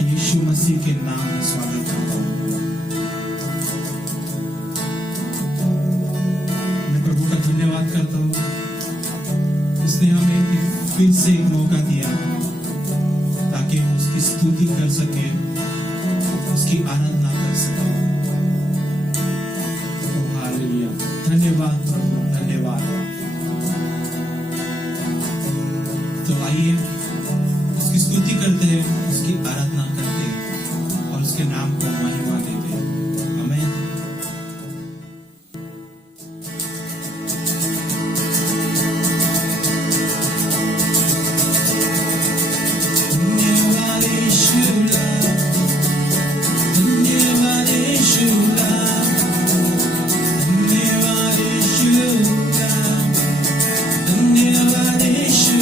यीशु मसीह के नाम में स्वागत करता हूँ। मैं प्रभु का धन्यवाद करता हूँ, उसने हमें फिर से एक मौका दिया ताकि हम उसकी स्तुति कर सके, उसकी आराधना कर सके। हालेलुया, धन्यवाद प्रभु, धन्यवाद। तो आइए उसकी स्तुति करते हैं, उसकी आराधना करते हैं और उसके नाम को महिमा देते हैं। आमीन। धन्यवाद यीशु, धन्यवाद यीशु, धन्यवाद यीशु, धन्यवाद यीशु।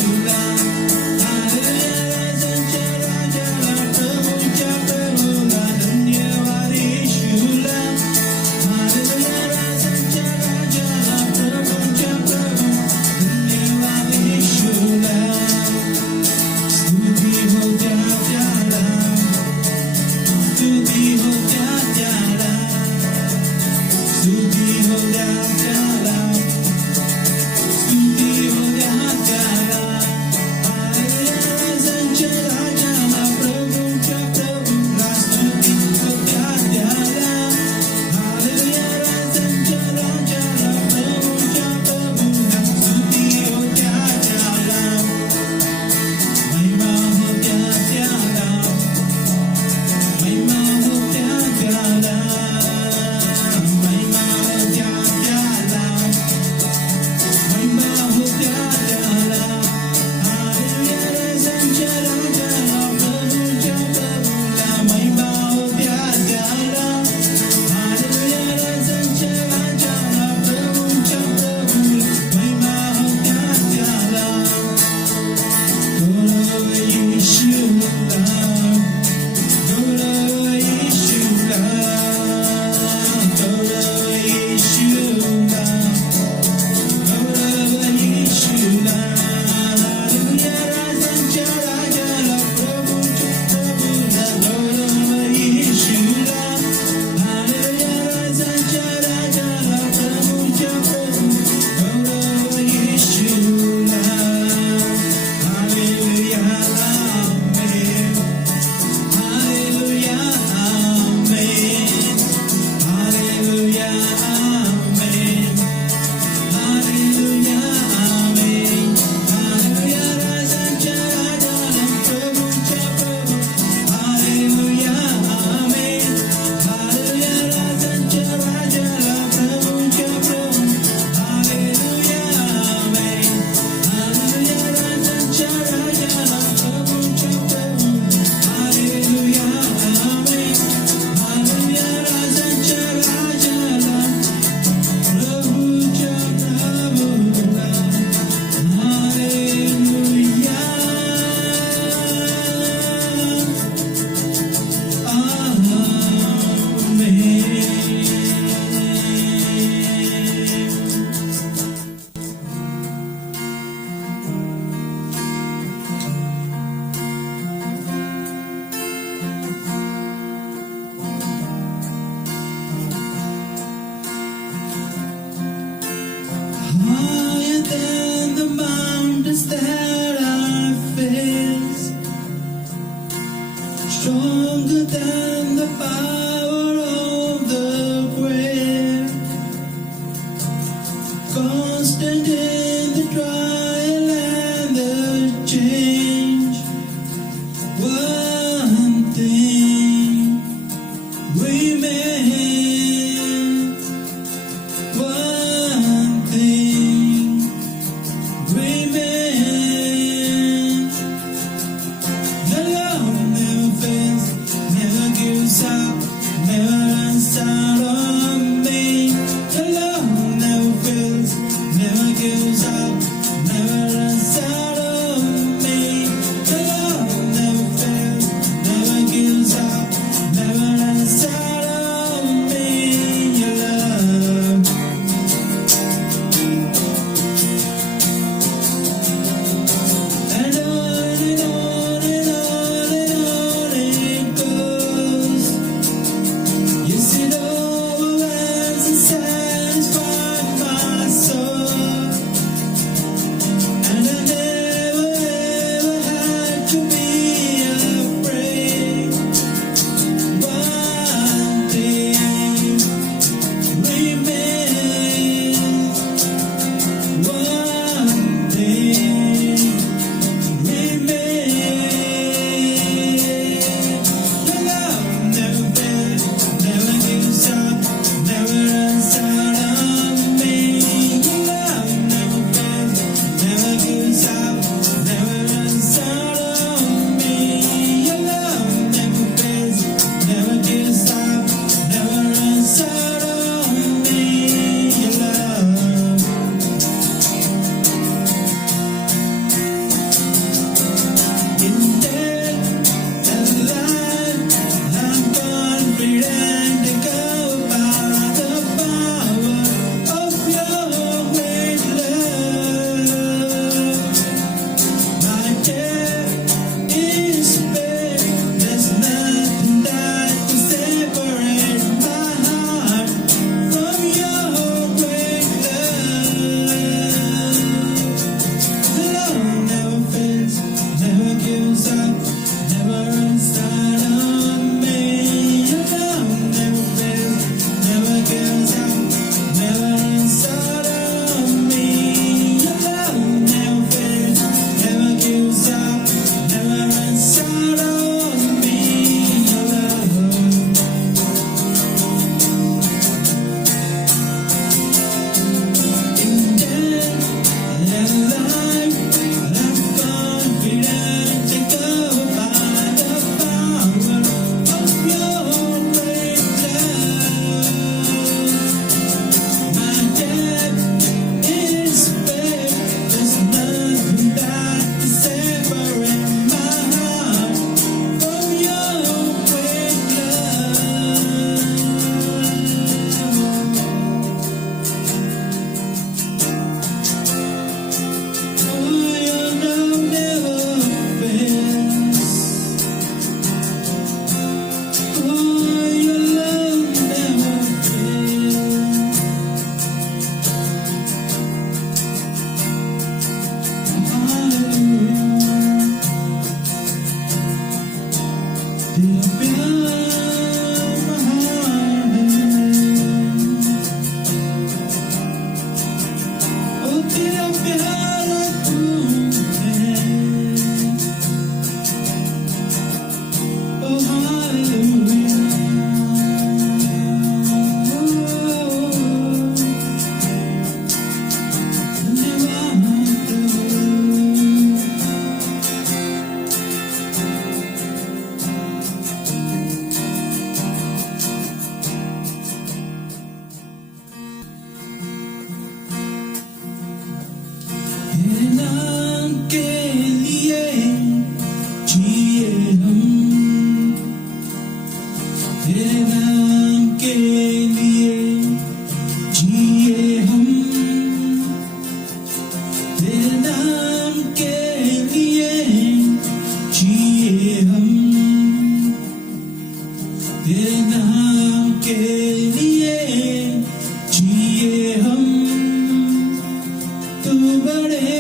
satisfied my soul, and I never ever had to be afraid. One thing remains. One thing remains. Your love never fails, never gives up, never runs out on me. Your love never fails, never gives up, never runs out on me. Your love never fails, never gives up, never runs out on me. Your love. In death and life, I'm confident to go by the power of your great love. My death is paid, there's nothing that can separate my heart from your great love. Love never fails, never gives up, never runs out on me. Your love never fails, never gives up, never runs out on me. Your love never fails, never gives up, never runs out on me. Your love. In death and life, I'm confident to go by the power of your great love. My debt is paid, there's nothing that can separate my heart from your great love. Oh, your love never fails. Oh, your love never fails. Hallelujah. Teरा प्यार महान है। ओ तेरा प्यार अतुल है। ओ hallelujah. धन्यवाद प्रभु। तेरे नाम के लिए जिए हम, तेरे नाम के लिए जिए हम, तेरे नाम के लिए जिए हम, तेरे नाम के लिए जिए हम। तू बड़े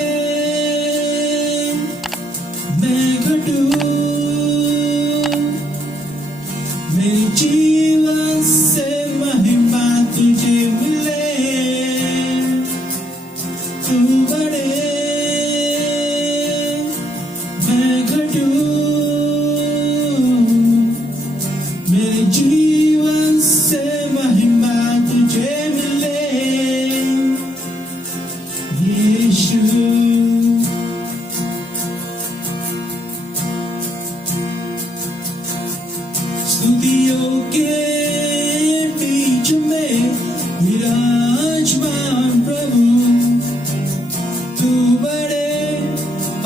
मैं घटूं, मेरे जीवन से महिमा तुझे मिले। तू बड़े मैं घटूं, मेरे जीवन से महिमा तुझे मिले। यीशु स्तुतियों के बीच में विराजमान प्रभु, तू बड़े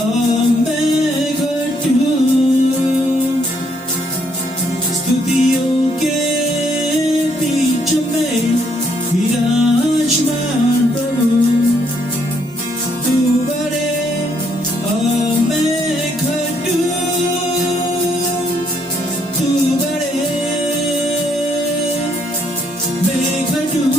और मैं घटूं। स्तुतियों के बीच में विराजमान प्रभु, तू बड़े और मैं घटूं। तू बड़े मैं घटूं,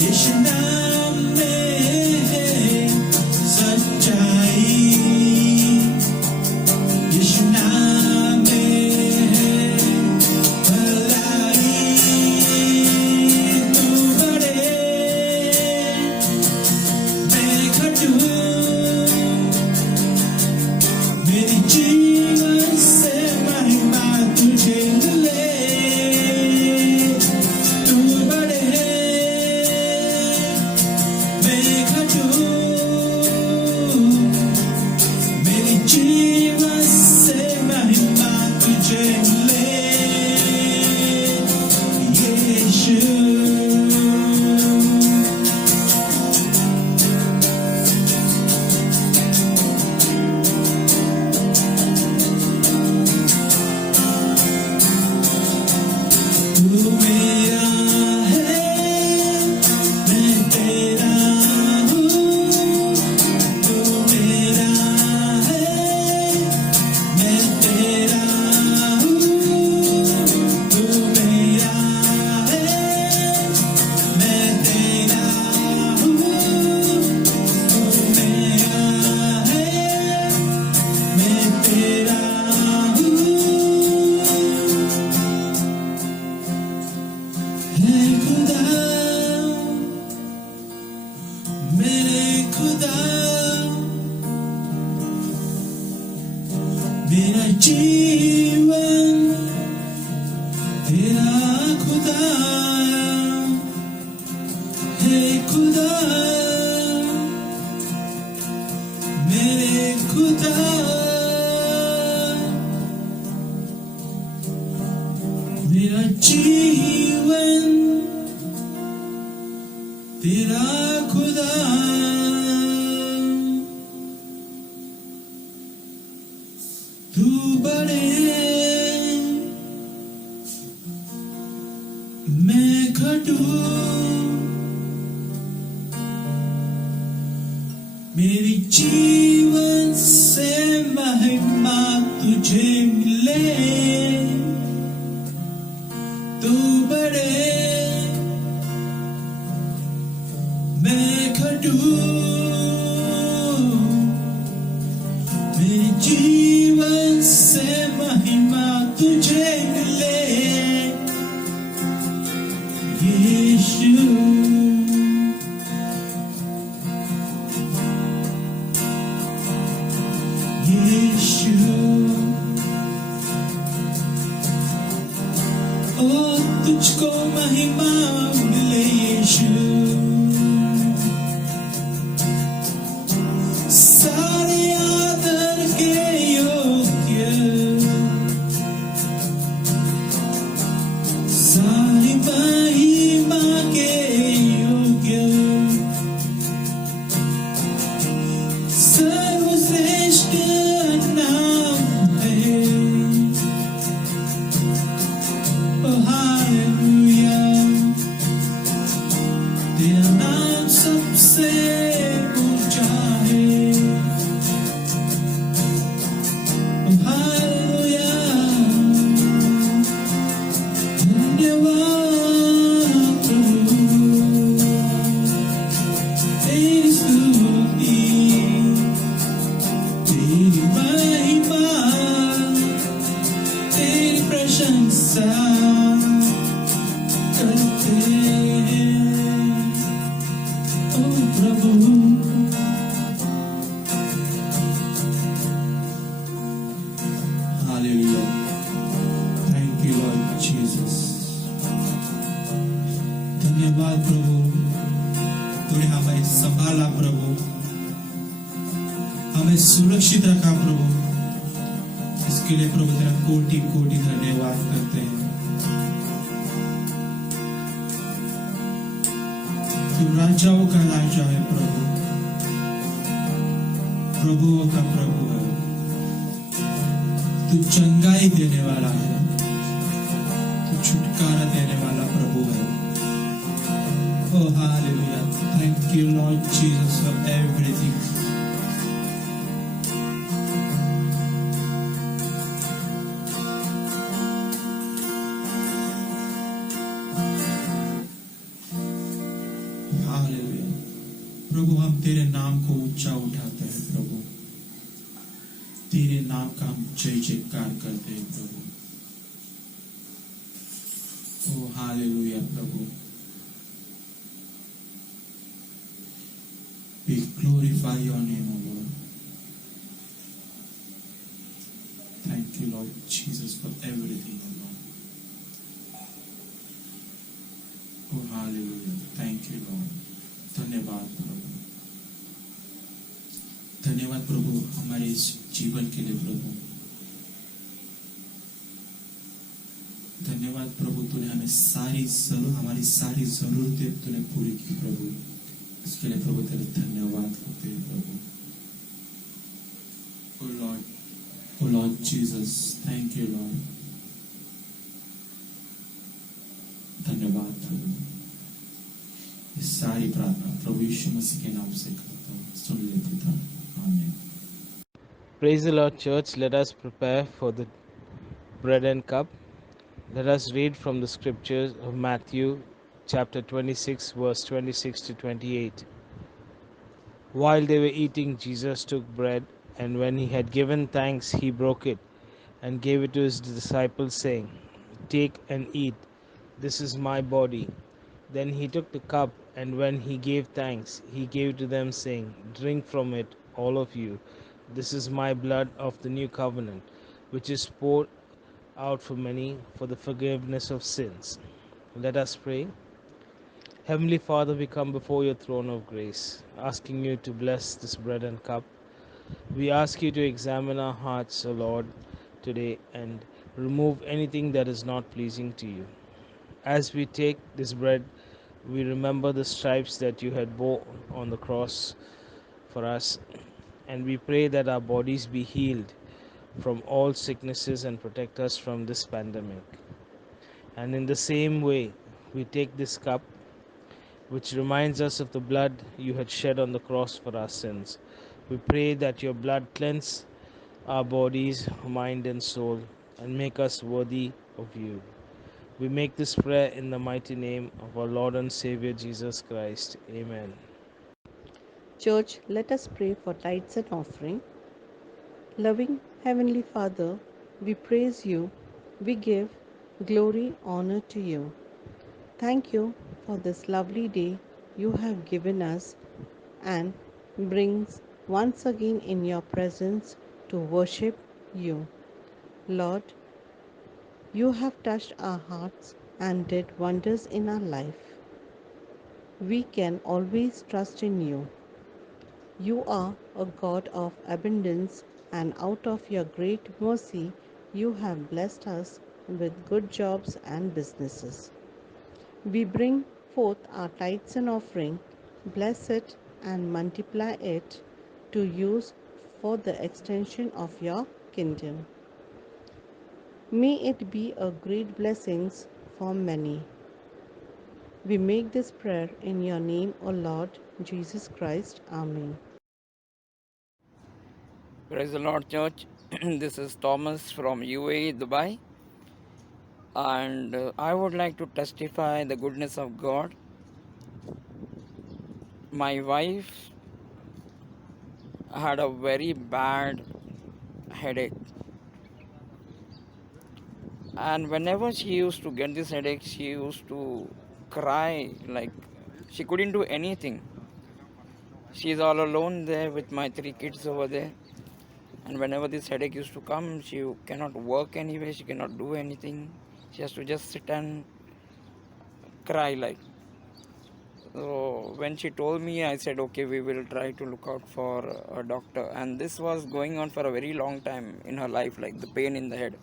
यीशु नाम में है सच्चाई, यीशु नाम में है भलाई। तू बढ़े मैं घटूं, मेरी जीवन से महिमा तुझे मिले। तू बढ़े मैं घटूं, मेरी जीवन से महिमा तुझे मिले। यीशु तू मेरा है, मैं तेरा हूँ। तू मेरा है, मैं तेरा हूँ। तू मेरा है, मैं तेरा हूँ। तू मेरा है, मैं तेरा हूँ। है खुदा मेरे खुदा, मेरा जीवन तेरा खुदा है। खुदा मेरे खुदा, मेरा जीवन तेरा खुदा। तू बढ़े मैं घटूं, मेरी जीवन से महिमा तुझे मिले। तू बढ़े मैं घटूं, मेरे जीवन से महिमा तुझे मिले। यीशु यीशु ओ तुझको महिमा मिले। यीशु सारे आदर के योग्य, सारी महिमा के योग्य, सर्वश्रेष्ठ नाम है। ओ हालेलुया, तेरा नाम सबसे ऊंचा है। ओ हालेलुया, धन्यवाद प्रभु, तेरी स्तुति, तेरी महिमा, तेरी प्रशंसा करते हैं। ओ प्रभु hallelujah, thank you Lord Jesus. धन्यवाद प्रभु, तूने हमें संभाला प्रभु, हमें सुरक्षित रखा प्रभु। इसके लिए प्रभु तेरा कोटि कोटि धन्यवाद करते हैं। तू राजाओं का राजा है प्रभु, प्रभुओं का प्रभु है। तू चंगाई देने वाला है, तू छुटकारा देने वाला प्रभु है। Oh hallelujah, thank you Lord Jesus for everything. Hallelujah. प्रभु, हम तेरे नाम को ऊंचा उठाते हैं प्रभु, तेरे नाम का हम जय जयकार करते हैं प्रभु। ओ हालेलुया प्रभु। We glorify your name, O Lord. Thank you, Lord Jesus, for everything, O Lord. Oh, hallelujah. Thank you, Lord. धन्यवाद प्रभु, धन्यवाद प्रभु हमारे इस जीवन के लिए प्रभु। धन्यवाद प्रभु, तूने हमें हमारी सारी जरूरतें तूने पूरी की प्रभु। इसके लिए प्रभु तेरे धन्यवाद करते हैं प्रभु। O Lord Jesus, thank you Lord. धन्यवाद प्रभु। इस सारी प्रार्थना प्रभु यीशु मसीह के नाम से करता हूँ, सुन ले पिता, आमीन। Praise the Lord, church. Let us prepare for the bread and cup. Let us read from the scriptures of Matthew chapter 26, verse 26 to 28. While they were eating, Jesus took bread, and when he had given thanks, he broke it and gave it to his disciples, saying, "Take and eat. This is my body." Then he took the cup, and when he gave thanks, he gave it to them, saying, "Drink from it, all of you. This is my blood of the new covenant, which is poured out for many for the forgiveness of sins." Let us pray. Heavenly Father, we come before your throne of grace, asking you to bless this bread and cup. We ask you to examine our hearts, O Lord, today and remove anything that is not pleasing to you. As we take this bread, we remember the stripes that you had bore on the cross for us, and we pray that our bodies be healed from all sicknesses and protect us from this pandemic. And in the same way, we take this cup, which reminds us of the blood you had shed on the cross for our sins. We pray that your blood cleanse our bodies, mind, and soul, and make us worthy of you. We make this prayer in the mighty name of our Lord and Savior Jesus Christ. Amen. Church, let us pray for tithes and offering. Loving Heavenly Father, we praise you. We give glory, honor to you. Thank you for this lovely day you have given us and brings once again in your presence to worship you. Lord, you have touched our hearts and did wonders in our life. We can always trust in you. You are a God of abundance, and out of your great mercy, you have blessed us with good jobs and businesses. We bring forth our tithes and offering, bless it and multiply it to use for the extension of your kingdom. May it be a great blessing for many. We make this prayer in your name, O Lord Jesus Christ. Amen. Praise the Lord, church. This is Thomas from UAE, Dubai, and I would like to testify the goodness of God. My wife had a very bad headache, and whenever she used to get this headache, she used to cry like she couldn't do anything. She's all alone there with my 3 kids over there. And whenever this headache used to come, she cannot work anyway, she cannot do anything. She has to just sit and cry like. So when she told me, I said, okay, we will try to look out for a doctor. And this was going on for a very long time in her life, like the pain in the head.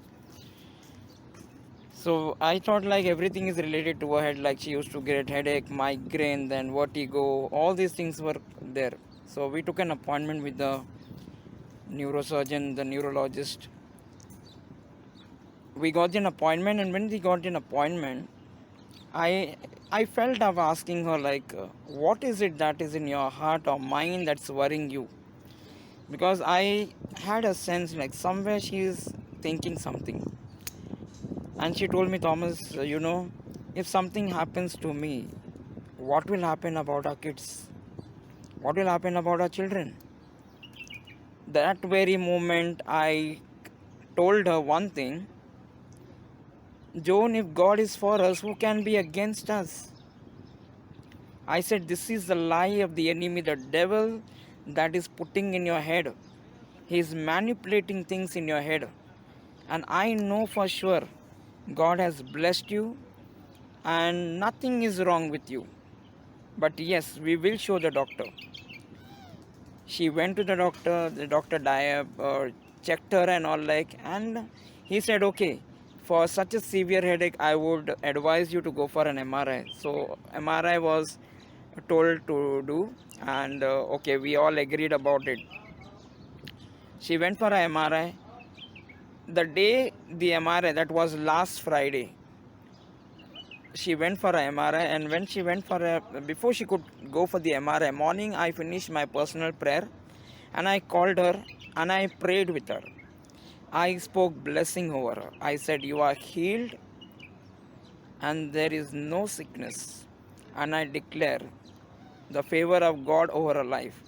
So I thought like everything is related to her head, like she used to get headache, migraine, then vertigo, all these things were there. So we took an appointment with the neurosurgeon, the neurologist. We got an appointment, and when we got an appointment, I felt of asking her like, what is it that is in your heart or mind that's worrying you? Because I had a sense like somewhere she is thinking something. And she told me, Thomas, if something happens to me, what will happen about our kids? What will happen about our children? That very moment I told her one thing, Joan, if God is for us, who can be against us? I said, this is the lie of the enemy, the devil that is putting in your head. He is manipulating things in your head. And I know for sure God has blessed you and nothing is wrong with you. But yes, we will show the doctor. She went to the doctor checked her and all like, and he said, okay, for such a severe headache, I would advise you to go for an MRI. So MRI was told to do, and okay, we all agreed about it. She went for a MRI. The day the MRI, that was last Friday, she went for a MRI, and when she went before she could go for the MRI, morning I finished my personal prayer and I called her and I prayed with her. I spoke blessing over her. I said, you are healed and there is no sickness. And I declare the favor of God over her life.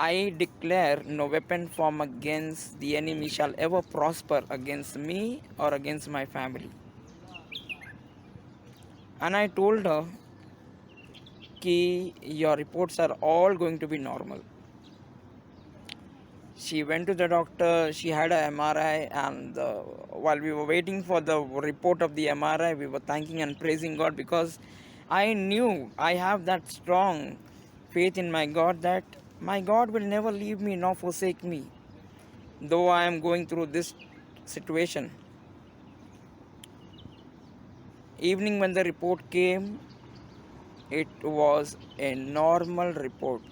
I declare no weapon formed against the enemy shall ever prosper against me or against my family. And I told her कि your reports are all going to be normal. She went to the doctor, she had a MRI, and while we were waiting for the report of the MRI, we were thanking and praising God, because I knew, I have that strong faith in my God that my God will never leave me nor forsake me, though I am going through this situation. Evening when the report came, it was a normal report.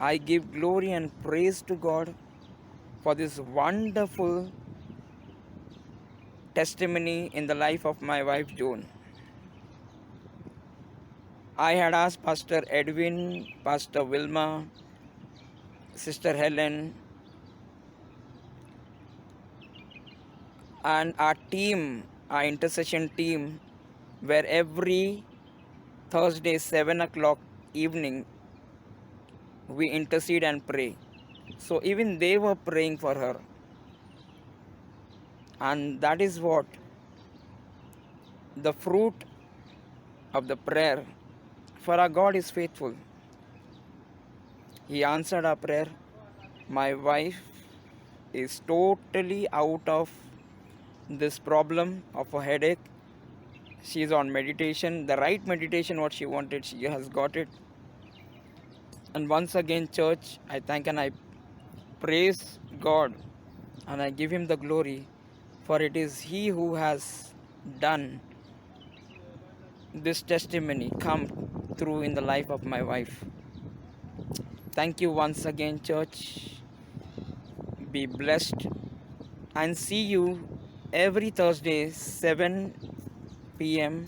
I give glory and praise to God for this wonderful testimony in the life of my wife Joan. I had asked Pastor Edwin, Pastor Wilma, Sister Helen, and our team, our intercession team, where every Thursday 7 o'clock evening we intercede and pray. So even they were praying for her. And that is what the fruit of the prayer, for our God is faithful. He answered our prayer. My wife is totally out of this problem of a headache. She is on meditation, the right meditation, what she wanted, she has got it. And once again, church, I thank and I praise God and I give Him the glory, for it is He who has done this testimony come through in the life of my wife. Thank you once again, church. Be blessed and see you every Thursday 7 p.m.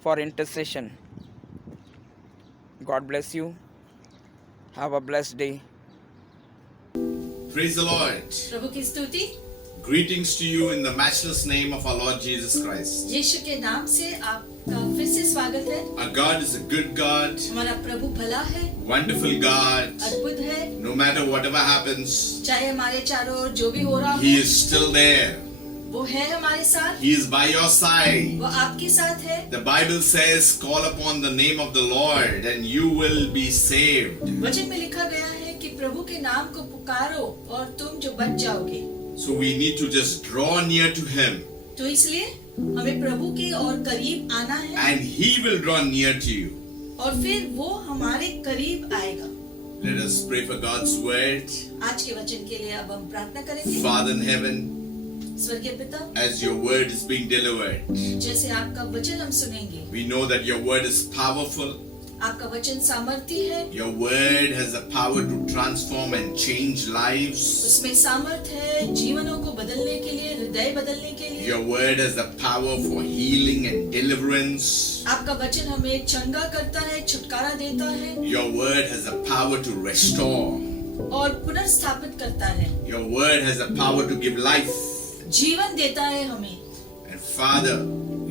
for intercession. God bless you. Have a blessed day. Praise the Lord. प्रभु की स्तुति। Greetings to you in the matchless name of our Lord Jesus Christ. यीशु के नाम से आपका फिर से स्वागत है। Our God is a good God, हमारा प्रभु भला है, wonderful God. अद्भुत है। No matter whatever happens, चाहे हमारे चारों ओर जो भी हो रहा He हो, is still there. वो है हमारे साथ, He is by your side. वो आपके साथ है। The Bible says, call upon the name of the Lord and you will be saved. वचन में लिखा गया है कि प्रभु के नाम को पुकारो और तुम जो बच जाओगे। So we need to just draw near to Him तो इसलिए हमें प्रभु के और करीब आना है, and He will draw near to you. और फिर वो हमारे करीब आएगा। Let us pray for God's word. आज के वचन के लिए अब हम प्रार्थना करेंगे। Father in heaven, स्वर्गीय पिता, as your word is being delivered, जैसे आपका वचन हम सुनेंगे, we know that your word is powerful. आपका वचन सामर्थी है, Your word has the power to transform and change lives. उसमें सामर्थ है जीवनों को बदलने के लिए, हृदय बदलने के लिए। Your word has the power for healing and deliverance. आपका वचन हमें चंगा करता है, छुटकारा देता है, Your word has the power to restore. और पुनर्स्थापित करता है। Your word has the power to give life. जीवन देता है हमें। And Father,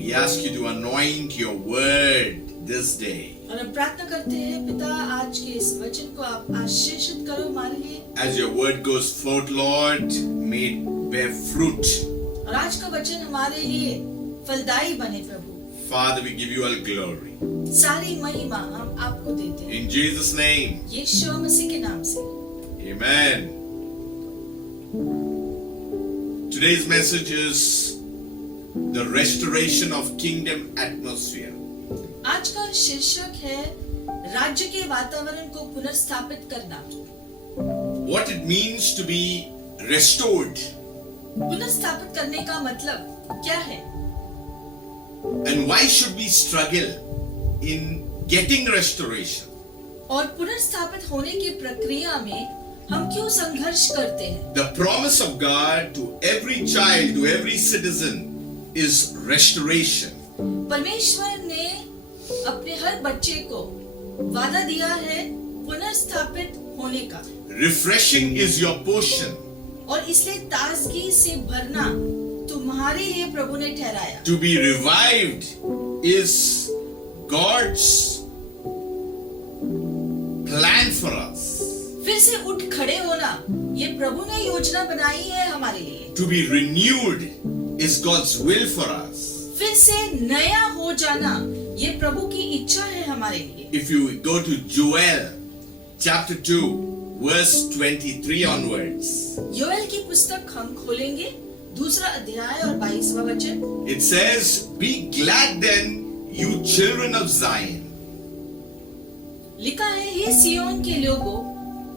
we ask you to anoint your word this day. और हम प्रार्थना करते हैं पिता, आज के इस वचन को आप आशीषित करो हमारे लिए। As your word goes forth, Lord, may it bear fruit. और आज का वचन हमारे लिए फलदायी बने प्रभु। Father, we give you all glory. सारी महिमा हम आपको देते हैं In Jesus' name, यीशु मसीह के नाम से। amen. Today's message is the restoration of kingdom atmosphere. आज का शीर्षक है राज्य के वातावरण को पुनर्स्थापित करना। What it means to be restored पुनर्स्थापित करने का मतलब क्या है and why should we struggle in getting restoration? और पुनर्स्थापित होने की प्रक्रिया में हम क्यों संघर्ष करते हैं? The promise of God to every child, to every citizen is restoration. परमेश्वर ने अपने हर बच्चे को वादा दिया है पुनर्स्थापित होने का, Refreshing is your portion. और इसलिए ताजगी से भरना तुम्हारे लिए प्रभु ने ठहराया। To be revived is God's plan for us. फिर से उठ खड़े होना ये प्रभु ने योजना बनाई है हमारे लिए। To be renewed is God's will for us. फिर से नया हो जाना ये प्रभु की इच्छा है हमारे लिए। If you go to Joel chapter 2 verse 23 onwards, Joel की पुस्तक हम खोलेंगे, दूसरा अध्याय और 22वां वचन। it says, "Be glad then, you children of Zion." लिखा है, हे सियोन के लोगों,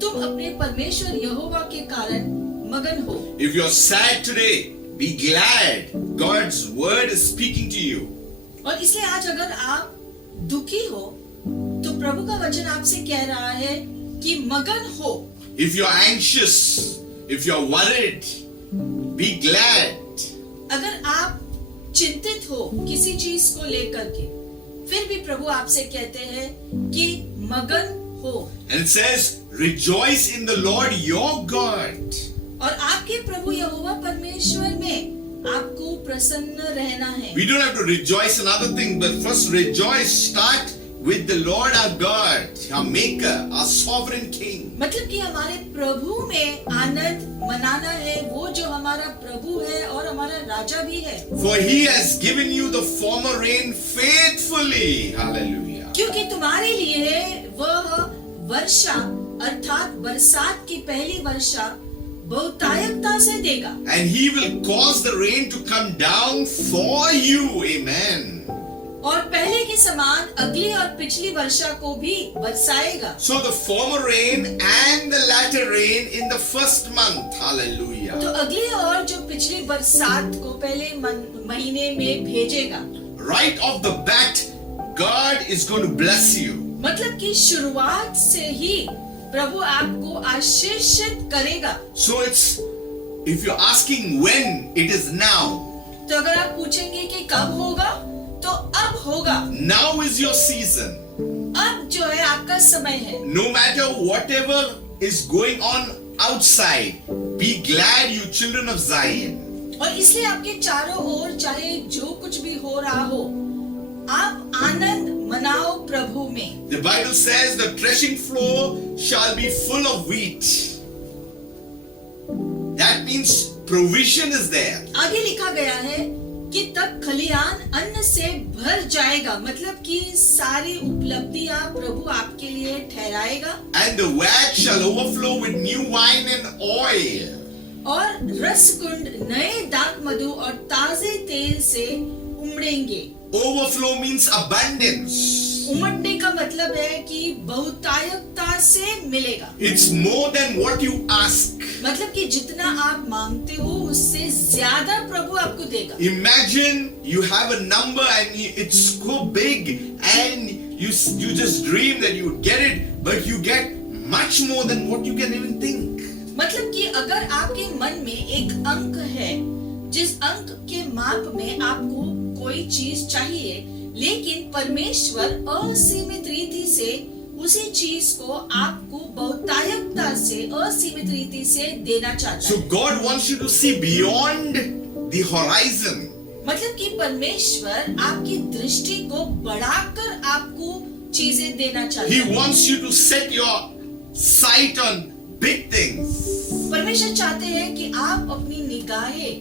तुम अपने परमेश्वर यहोवा के कारण मगन हो। If you're sad today, be glad. God's word is speaking to you. और इसलिए आज अगर आप दुखी हो तो प्रभु का वचन आपसे कह रहा है कि मगन हो। If you're anxious, if you're worried, be glad. अगर आप चिंतित हो किसी चीज को लेकर के, फिर भी प्रभु आपसे कहते हैं कि मगन हो। And it says, rejoice in the Lord your God. और आपके प्रभु यहोवा परमेश्वर में आपको प्रसन्न रहना है। We don't have to rejoice in other things, but first rejoice, start with the Lord our God, our Maker, our Sovereign King. मतलब कि हमारे प्रभु में आनंद मनाना है, वो जो हमारा प्रभु है और हमारा राजा भी है। For He has given you the former rain faithfully. Hallelujah. क्योंकि तुम्हारे लिए वह वर्षा अर्थात बरसात की पहली वर्षा बहुतायकता से देगा। And He will cause the rain to come down for you. Amen. और पहले के समान अगली और पिछली वर्षा को भी बरसाएगा। So the former rain and the latter rain in the first month. Hallelujah. तो अगली और जो पिछली बरसात को पहले महीने में भेजेगा। Right off the bat, God is going to bless you. मतलब कि शुरुआत से ही प्रभु आपको आशीषित करेगा। So it's, if you're asking when, it is now. तो अगर आप पूछेंगे कि कब होगा, तो अब होगा। Now is your season. अब जो है आपका समय है। No matter whatever is going on outside, be glad, you children of Zion. और इसलिए आपके चारों ओर चाहे जो कुछ भी हो रहा हो, आप आनंद मनाओ प्रभु में। The Bible says the threshing floor shall be full of wheat. That means provision is there. आगे लिखा गया है कि तब खलियान अन्न से भर जाएगा, मतलब कि सारी उपलब्धियां प्रभु आपके लिए ठहराएगा। And the vat shall overflow with new wine and oil. और रसकुंड नए दाख मधु और ताजे तेल से उमड़ेंगे। Overflow means abundance. उमड़ने का मतलब है कि बहुतायकता से मिलेगा। It's more than what you ask. मतलब कि जितना आप मांगते हो उससे ज्यादा प्रभु आपको देगा। Imagine you have a number and it's so big and you just dream that you would get it, but you get much more than what you can even think. मतलब कि अगर आपके मन में एक अंक है, जिस अंक के माप में आपको कोई चीज चाहिए, लेकिन परमेश्वर असीमित रीति से उसी चीज को आपको बहुतायकता से असीमित रीति से देना चाहता So है। God wants you to see beyond the horizon. मतलब कि परमेश्वर आपकी दृष्टि को बढ़ाकर आपको चीजें देना चाहता He है। wants you to set your sight on big things. परमेश्वर चाहते हैं कि आप अपनी निगाहें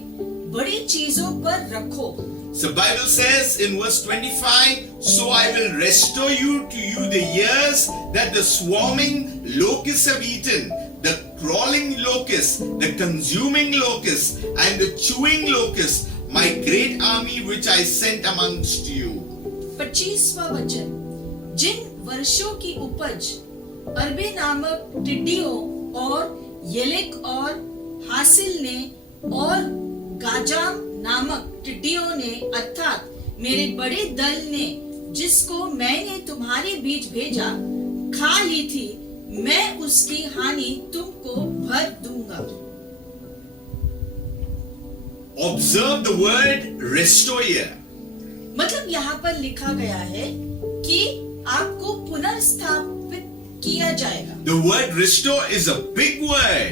बड़ी चीजों पर रखो। So Bible says in verse 25, so I will restore you to you the years that the swarming locusts have eaten, the crawling locust, the consuming locust, and the chewing locust, my great army which I sent amongst you. 25वां वचन, जिन वर्षों की उपज अरबे नामक टिड्डियों और येलेक और हासिल ने और गाजाम नामक टिड्डियों ने अर्थात मेरे बड़े दल ने जिसको मैंने तुम्हारे बीच भेजा खा ली थी, मैं उसकी हानि तुमको भर दूंगा। Observe the word restore here. मतलब यहाँ पर लिखा गया है कि आपको पुनर्स्थापित किया जाएगा। The word restore is a big word.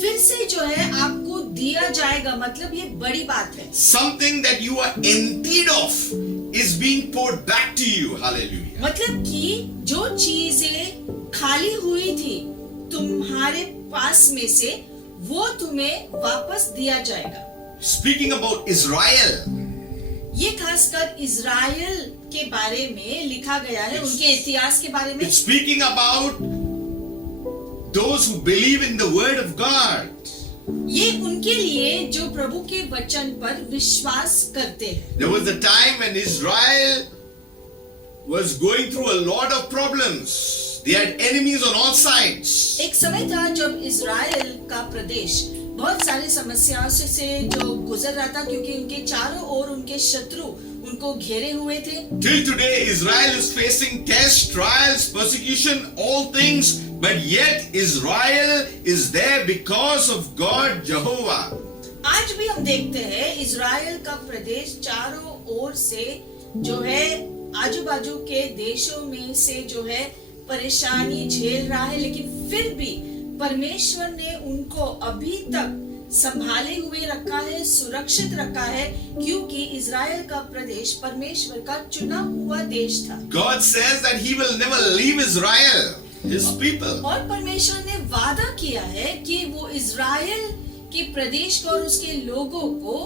फिर से जो है आपको दिया जाएगा, मतलब ये बड़ी बात है। Something that you are emptied of is being poured back to you. Hallelujah. मतलब कि जो चीजें खाली हुई थी तुम्हारे पास में से वो तुम्हें वापस दिया जाएगा। Speaking about Israel, ये खासकर इज़राइल के बारे में लिखा गया है, उनके इतिहास के बारे में। it's speaking about those who believe in the word of God. ये उनके लिए जो प्रभु के वचन पर विश्वास करते हैं। There was a time when Israel was going through a lot of problems. They had enemies on all sides. एक समय था जब इज़राइल का प्रदेश बहुत सारी समस्याओं से जो गुजर रहा था, क्योंकि उनके चारों ओर उनके शत्रु उनको घेरे हुए थे। Till today, Israel is facing tests, trials, persecution, all things, but yet Israel is there because of God, Jehovah. आज भी हम देखते हैं इज़राइल का प्रदेश चारों ओर से जो है आजू बाजू के देशों में से जो है परेशानी झेल रहा है, लेकिन फिर भी परमेश्वर ने उनको अभी तक संभाले हुए रखा है, सुरक्षित रखा है, क्योंकि इज़राइल का प्रदेश परमेश्वर का चुना हुआ देश था। God says that He will never leave Israel, His people. और परमेश्वर ने वादा किया है कि वो इज़राइल के प्रदेश को और उसके लोगों को,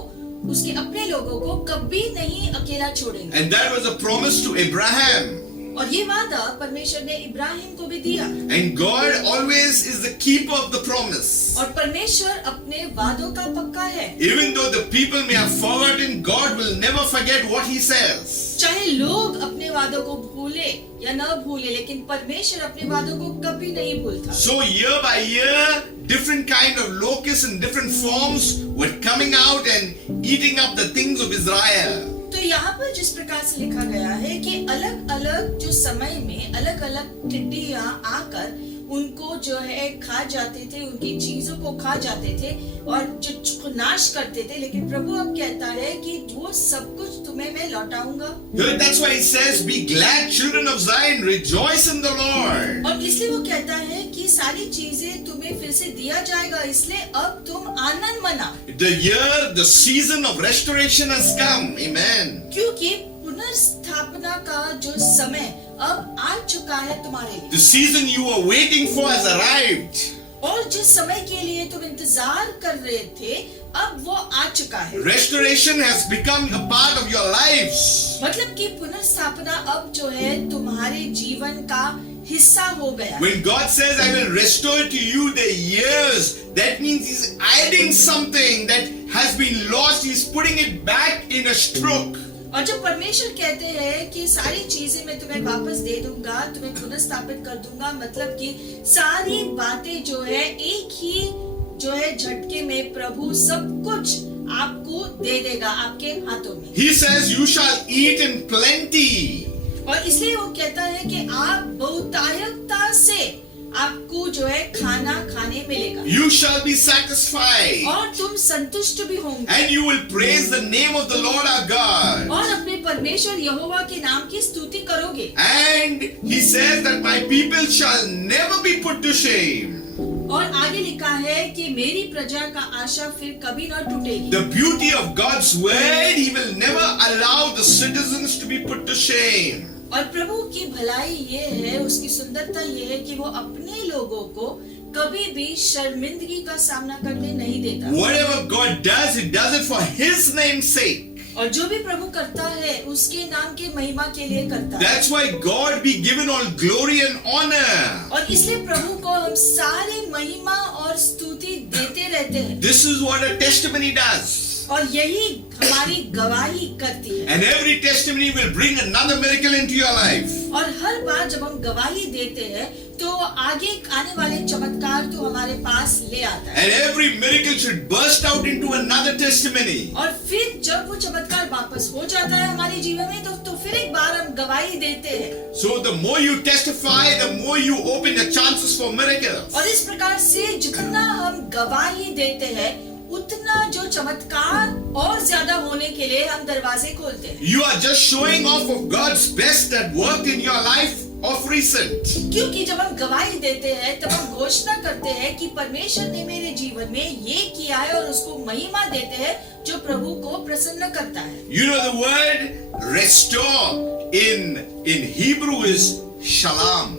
उसके अपने लोगों को कभी नहीं अकेला छोड़ेंगे। And that was a promise to Abraham. और ये वादा परमेश्वर ने इब्राहिम को भी दिया। And God always is the keeper of the promise. और परमेश्वर अपने वादों का पक्का है। Even though the people may have forgotten, God will never forget what He says. चाहे लोग अपने वादों को भूले या न भूले, लेकिन परमेश्वर अपने वादों को कभी नहीं भूलता। So year by year, different kind of locusts in different forms were coming out and eating up the things of Israel. तो यहाँ पर जिस प्रकार से लिखा गया है कि अलग अलग जो समय में अलग अलग टिड्डियां आकर उनको जो है खा जाते थे, उनकी चीजों को खा जाते थे और जो नाश करते थे, लेकिन प्रभु अब कहता है कि वो सब कुछ तुम्हें मैं लौटाऊंगा। That's why He says, "Be glad, children of Zion, rejoice in the Lord." और इसलिए वो कहता है कि सारी चीजें तुम्हें फिर से दिया जाएगा, इसलिए अब तुम आनंद मनाओ। The year, the season of restoration has come. Amen. क्योंकि पुनर्स्थापना का जो समय अब आ चुका है तुम्हारे लिए। The season you were waiting for has arrived. और जिस समय के लिए तुम इंतजार कर रहे थे, अब वो आ चुका है। Restoration has become a part of your lives. मतलब कि पुनर्स्थापना अब जो है तुम्हारे जीवन का हिस्सा हो गया। When God says, "I will restore to you the years," that means He's adding something that has been lost. He's putting it back in a stroke. और जब परमेश्वर कहते हैं कि सारी चीजें मैं तुम्हें वापस दे दूंगा, तुम्हें पुनर्स्थापित कर दूंगा, मतलब कि सारी बातें जो है एक ही जो है झटके में प्रभु सब कुछ आपको दे देगा आपके हाथों में। He says, "You shall eat in plenty." और इसलिए वो कहता है कि आप बहुतायता से आपको जो है खाना खाने मिलेगा। You shall be satisfied. और तुम संतुष्ट भी होंगे। And you will praise the name of the Lord our God. और अपने परमेश्वर यहोवा के नाम की स्तुति करोगे। And He says that my people shall never be put to shame. और आगे लिखा है कि मेरी प्रजा का आशा फिर कभी न टूटेगी। The beauty of God's word, He will never allow the citizens to be put to shame. और प्रभु की भलाई ये है, उसकी सुंदरता ये है कि वो अपने लोगों को कभी भी शर्मिंदगी का सामना करने नहीं देता। Whatever God does, He does it for His name's sake. और जो भी प्रभु करता है उसके नाम के महिमा के लिए करता है। That's why God be given all glory and honor. और इसलिए प्रभु को हम सारे महिमा और स्तुति देते रहते हैं। This is what a testimony does. और यही हमारी गवाही करती है। And every testimony will bring another miracle into your life. और हर बार जब हम गवाही देते हैं तो आगे आने वाले चमत्कार तो हमारे पास ले आता है। And every miracle should burst out into another testimony. और फिर जब वो चमत्कार वापस हो जाता है हमारे जीवन में तो फिर एक बार हम गवाही देते हैं। So the more you testify, the more you open the chances for miracles. और इस प्रकार से जितना हम गवाही देते हैं उतना जो चमत्कार और ज्यादा होने के लिए हम दरवाजे खोलते हैं। You are just showing off of God's best that worked in your life of recent. क्योंकि जब हम गवाही देते हैं तब हम घोषणा करते हैं कि परमेश्वर ने मेरे जीवन में ये किया है और उसको महिमा देते हैं जो प्रभु को प्रसन्न करता है। You know the word restore in Hebrew is shalom.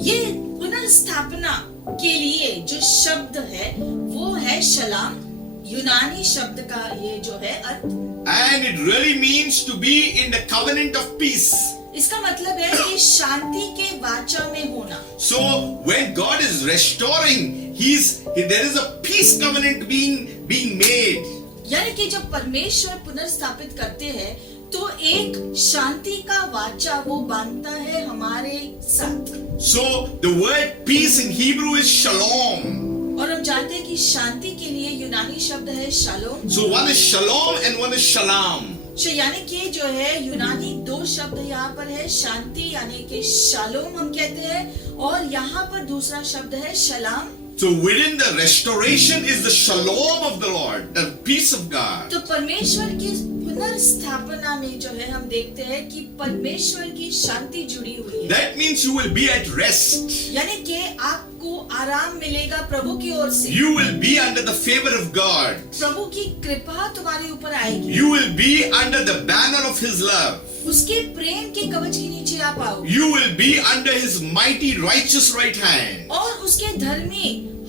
ये पुनर्स्थापना के लिए जो शब्द है वो है शलाम। यूनानी शब्द का ये जो है अर्थ, And it really means to be in the covenant of peace. इसका मतलब है कि शांति के वाचा में होना। So when God is restoring, there is a peace covenant being made. यानी कि जब परमेश्वर पुनर्स्थापित करते हैं तो एक शांति का वाचा वो बांधता है हमारे साथ। So the word peace in Hebrew is shalom. और हम जानते हैं कि शांति के लिए यूनानी शब्द है shalom. So one is shalom and one is shalom. यानी कि जो है यूनानी दो शब्द यहाँ पर है, शांति यानी कि शालोम हम कहते हैं और यहाँ पर दूसरा शब्द है शलाम। So within the restoration is the shalom of the Lord, the peace of God. तो परमेश्वर की पुनर्स्थापना में जो है हम देखते हैं कि परमेश्वर की शांति जुड़ी हुई है। That means you will be at rest. यानी कि आपको आराम मिलेगा प्रभु की ओर से। You will be under the favor of God. प्रभु की कृपा तुम्हारे ऊपर आएगी। You will be under the banner of His love. उसके प्रेम के कवच के नीचे आप आओगे। You will be under His mighty righteous right hand. और उसके धर्मी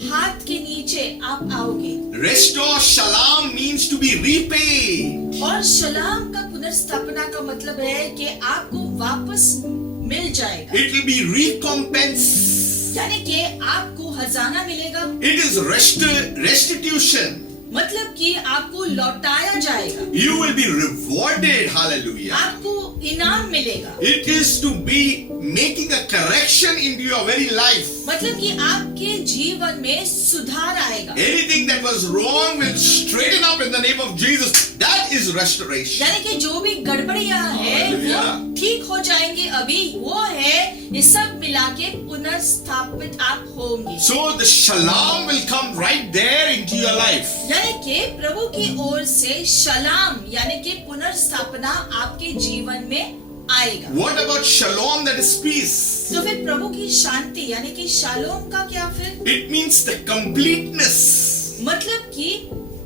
हाथ के नीचे आप आओगे। Restore shalom means to be repaid. और शलाम का पुनर्स्थापना का मतलब है कि आपको वापस मिल जाएगा। It will be recompense. यानी कि आपको खजाना मिलेगा। It is restitution. मतलब कि आपको लौटाया जाएगा। You will be rewarded. Hallelujah. आपको इनाम मिलेगा। It is to be making a correction into your very life. मतलब कि आपके जीवन में सुधार आएगा। Anything that was wrong will straighten up in the name of Jesus. That is restoration. यानी कि जो भी गड़बड़ियां है वो ठीक हो जाएंगे। अभी वो है ये सब मिला के पुनर्स्थापित आप होंगे। So the shalom will come right there into your life. यानी कि प्रभु की ओर से शलाम यानी कि पुनर्स्थापना आपके जीवन में आएगा। What about shalom, that is peace? तो फिर प्रभु की शांति यानी कि शालोम का क्या फिर? It means the completeness. मतलब कि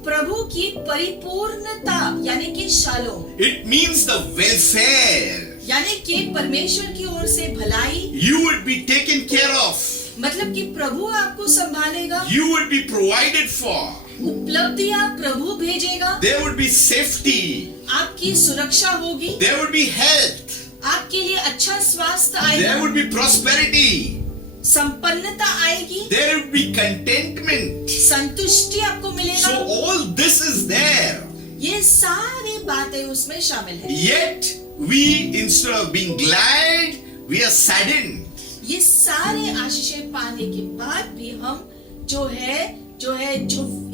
प्रभु की परिपूर्णता यानी कि shalom. It means the welfare. यानी कि परमेश्वर की ओर से भलाई। You would be taken care of. मतलब कि प्रभु आपको संभालेगा। You would be provided for. उपलब्धियां प्रभु भेजेगा। There would be safety. आपकी सुरक्षा होगी। There would be health. आपके लिए अच्छा स्वास्थ्य There आएगा। would be prosperity. संपन्नता आएगी। There would be contentment. संतुष्टि आपको मिलेगा। So all this is there. ये सारी बातें उसमें शामिल है। Yet we, instead of being glad, we are saddened. ये सारे आशीषें पाने के बाद भी हम जो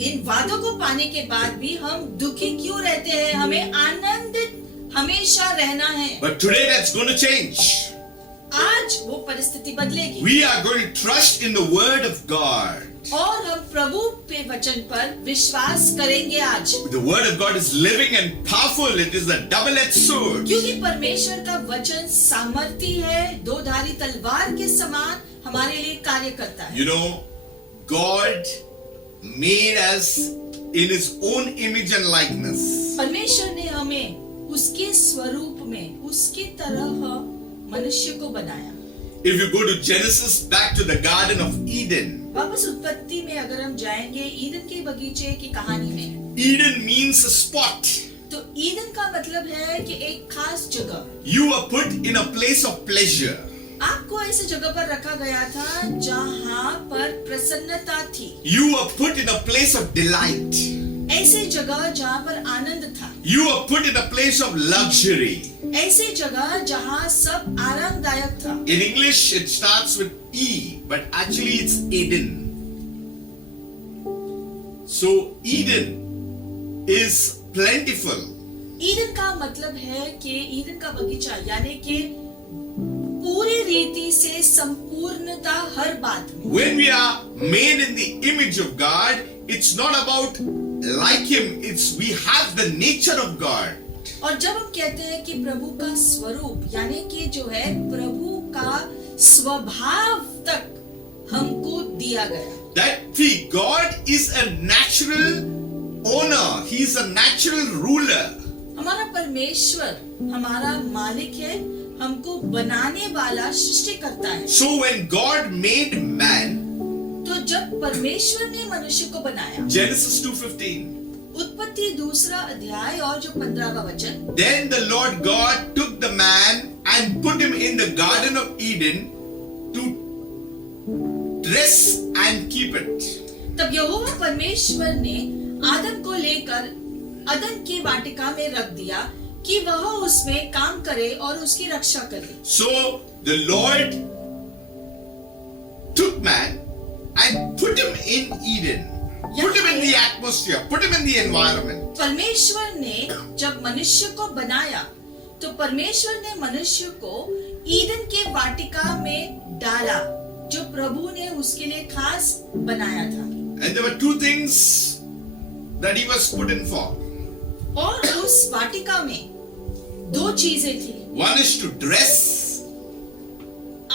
इन वादों को पाने के बाद भी हम दुखी क्यों रहते हैं? हमें आनंदित हमेशा रहना है। But today that's going to change. आज वो परिस्थिति बदलेगी। We are going to trust in the word of God. और हम प्रभु के वचन पर विश्वास करेंगे आज। The word of God is living and powerful. It is a double-edged sword. क्योंकि परमेश्वर का वचन सामर्थी है, दो धारी तलवार के समान हमारे लिए कार्य करता है। You know, God made us in His own image and likeness. परमेश्वर ने हमें उसके स्वरूप में उसकी तरह मनुष्य को बनाया। If you go to Genesis, back to the Garden of Eden, वापस उत्पत्ति में अगर हम जाएंगे ईदन के बगीचे की कहानी में, Eden means a spot. तो ईदन का मतलब है कि एक खास जगह। You were put in a place of pleasure. आपको ऐसे जगह पर रखा गया था जहाँ पर प्रसन्नता थी। You were put in a place of delight. ऐसे जगह जहाँ पर आनंद था। You were put in a place of luxury. ऐसे जगह जहाँ सब आरामदायक था। In English, it starts with E, but actually it's Eden. So Eden is plentiful. Eden का मतलब है कि ईदन का बगीचा यानी कि पूरी रीति से संपूर्णता हर बात में। When we are made in the image of God, it's not about like Him, it's we have the nature of God. और जब हम कहते हैं कि प्रभु का स्वरूप यानी कि जो है प्रभु का स्वभाव तक हमको दिया गया। That see, God is a natural owner. He is a natural ruler. हमारा परमेश्वर हमारा मालिक है, हमको बनाने वाला सृष्टि करता है। So when God made man, तो जब परमेश्वर ने मनुष्य को बनाया, Genesis 2:15, उत्पत्ति 2 अध्याय और जो 15वां वचन, then the Lord God took the man and put him in the Garden of Eden to dress and keep it. तब यहोवा परमेश्वर ने आदम को लेकर अदन की वाटिका में रख दिया कि वह उसमें काम करे और उसकी रक्षा करे। So the Lord took man and put him in Eden, put him in the atmosphere, put him in the environment. परमेश्वर ने जब मनुष्य को बनाया तो परमेश्वर ने मनुष्य को ईदन के वाटिका में डाला जो प्रभु ने उसके लिए खास बनाया था। And there were two things that he was put in for. और उस वाटिका में 2 चीजें थी। One is to dress,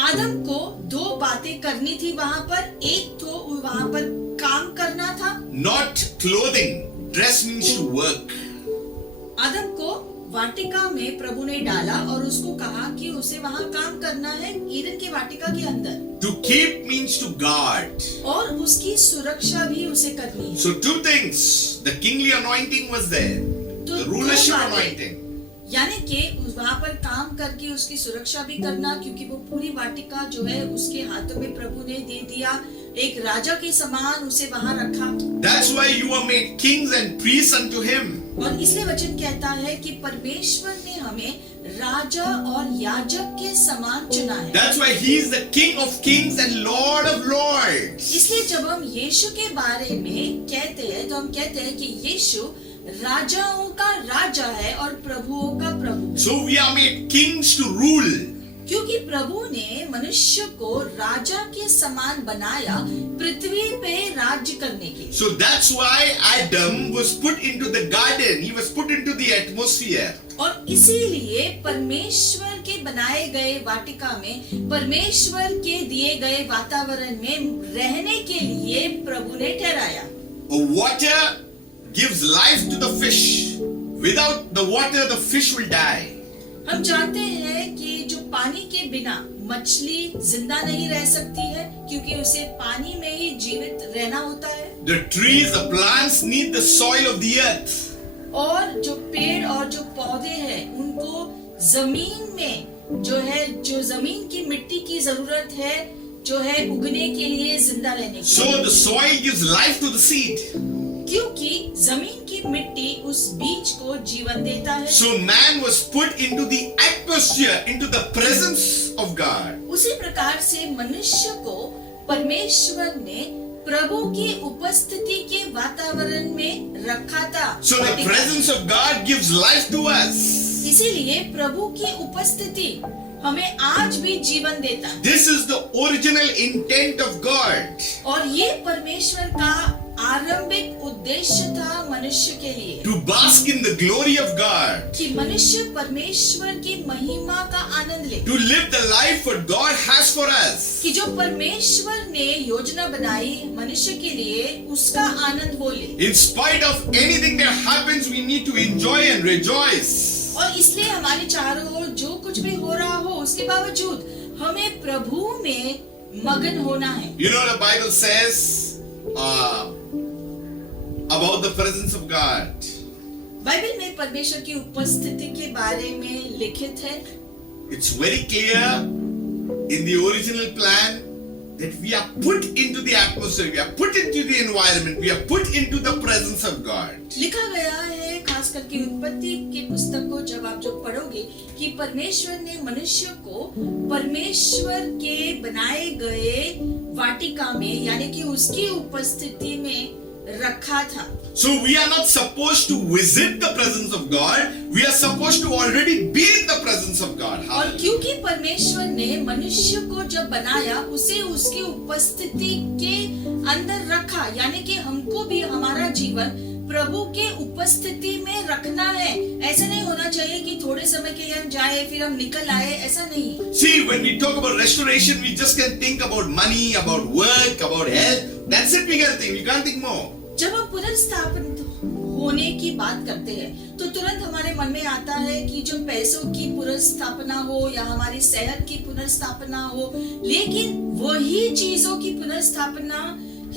आदम को 2 बातें करनी थी वहां पर। एक तो वहां पर काम करना था। not clothing. Dress means to work. आदम को वाटिका में प्रभु ने डाला और उसको कहा कि उसे वहां काम करना है ईदन के वाटिका के अंदर। To keep means to guard. और उसकी सुरक्षा भी उसे करनी है। So two things. The kingly anointing was there. तो The 2 rulership बातें, anointing. यानी कि वहां पर काम करके उसकी सुरक्षा भी करना, क्योंकि वो पूरी वाटिका जो है उसके हाथों में प्रभु ने दे दिया। एक राजा के समान उसे वहां रखा। That's why you are made kings and priests unto him. और इसलिए वचन कहता है कि परमेश्वर ने हमें राजा और याजक के समान चुना है। That's why he is the King of kings and Lord of lords. इसलिए जब हम यीशु के बारे में कहते हैं तो हम कहते हैं कि यीशु राजाओं का राजा है और प्रभुओं का प्रभु। So we are made kings to rule. क्योंकि प्रभु ने मनुष्य को राजा के समान बनाया पृथ्वी पे राज्य करने के लिए। So that's why Adam was put into the garden. He was put into the atmosphere. और इसीलिए परमेश्वर के बनाए गए वाटिका में, परमेश्वर के दिए गए वातावरण में रहने के लिए प्रभु ने ठहराया। Water gives life to the fish. Without the water, the fish will die. हम जानते हैं कि जो पानी के बिना मछली जिंदा नहीं रह सकती है, क्योंकि उसे पानी में ही जीवित रहना होता है। The trees, the plants need the soil of the earth. और जो पेड़ और जो पौधे हैं उनको जमीन में जो है, जो जमीन की मिट्टी की जरूरत है जो है उगने के लिए, जिंदा रहने के So लिए। the soil gives life to the seed. क्योंकि जमीन की मिट्टी उस बीज को जीवन देता है। So man was put into the atmosphere, into the presence of God. उसी प्रकार से मनुष्य को परमेश्वर ने प्रभु की उपस्थिति के वातावरण में रखा था। So the presence of God gives life to us. इसीलिए प्रभु की उपस्थिति हमें आज भी जीवन देता है। This is the original intent of God. और ये परमेश्वर का आरंभिक उद्देश्य था मनुष्य के लिए to bask in the glory of God, कि मनुष्य परमेश्वर की महिमा का आनंद ले, to live the life what God has for us. कि जो परमेश्वर ने योजना बनाई मनुष्य के लिए उसका आनंद वो ले। In spite of anything that happens, we need to enjoy and rejoice. और इसलिए हमारे चारों ओर जो कुछ भी हो रहा हो उसके बावजूद हमें प्रभु में मगन होना है। You know, the Bible says about the presence of God. Bible में परमेश्वर की उपस्थिति के बारे में लिखित है। It's very clear in the original plan that we are put into the atmosphere, we are put into the environment, we are put into the presence of God. लिखा गया है खास करके उत्पत्ति की पुस्तक को जब आप जो पढ़ोगे कि परमेश्वर ने मनुष्य को परमेश्वर के बनाए गए वाटिका में यानी कि उसकी उपस्थिति में रखा था। So we are not supposed to visit the presence of God, we are supposed to already be in the presence of God. और क्योंकि परमेश्वर ने मनुष्य को जब बनाया उसे उसकी उपस्थिति के अंदर रखा यानी कि हमको भी हमारा जीवन प्रभु के उपस्थिति में रखना है। ऐसा नहीं होना चाहिए कि थोड़े समय के लिए हम जाए फिर हम निकल आए, ऐसा नहीं। See, when we talk about restoration, we just can think about money, about work, about health. That's it, we can think. We can't think more. जब हम पुनर्स्थापित होने की बात करते हैं तो तुरंत हमारे मन में आता है कि जो पैसों की पुनर्स्थापना हो या हमारी सेहत की पुनर्स्थापना हो, लेकिन वही चीजों की पुनर्स्थापना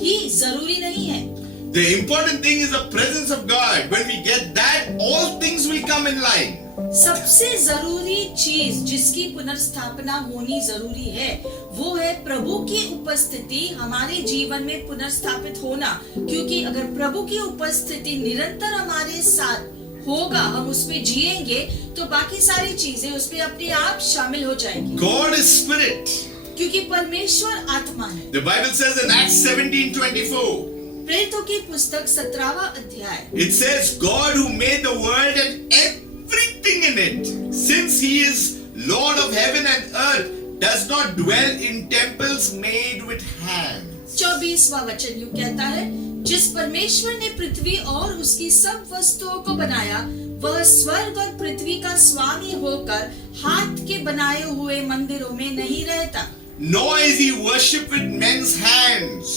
ही जरूरी नहीं है। The important thing is the presence of God. When we get that, all things will come in line. सबसे जरूरी चीज जिसकी पुनर्स्थापना होनी जरूरी है वो है प्रभु की उपस्थिति हमारे जीवन में पुनर्स्थापित होना, क्योंकि अगर प्रभु की उपस्थिति निरंतर हमारे साथ होगा, हम उस पे जिएंगे तो बाकी सारी चीजें उस पे अपने आप शामिल हो जाएंगी। God is spirit. क्योंकि परमेश्वर आत्मा है। The Bible says in Acts 17:24, प्रेरितों की पुस्तक 17वां अध्याय, it says, God who made the world and everything in it, since he is Lord of heaven and earth, does not dwell in temples made with hands. 24वां वचन यूं कहता है, जिस परमेश्वर ने पृथ्वी और उसकी सब वस्तुओं को बनाया वह स्वर्ग और पृथ्वी का स्वामी होकर हाथ के बनाए हुए मंदिरों में नहीं रहता। Nor is he worshipped with men's hands,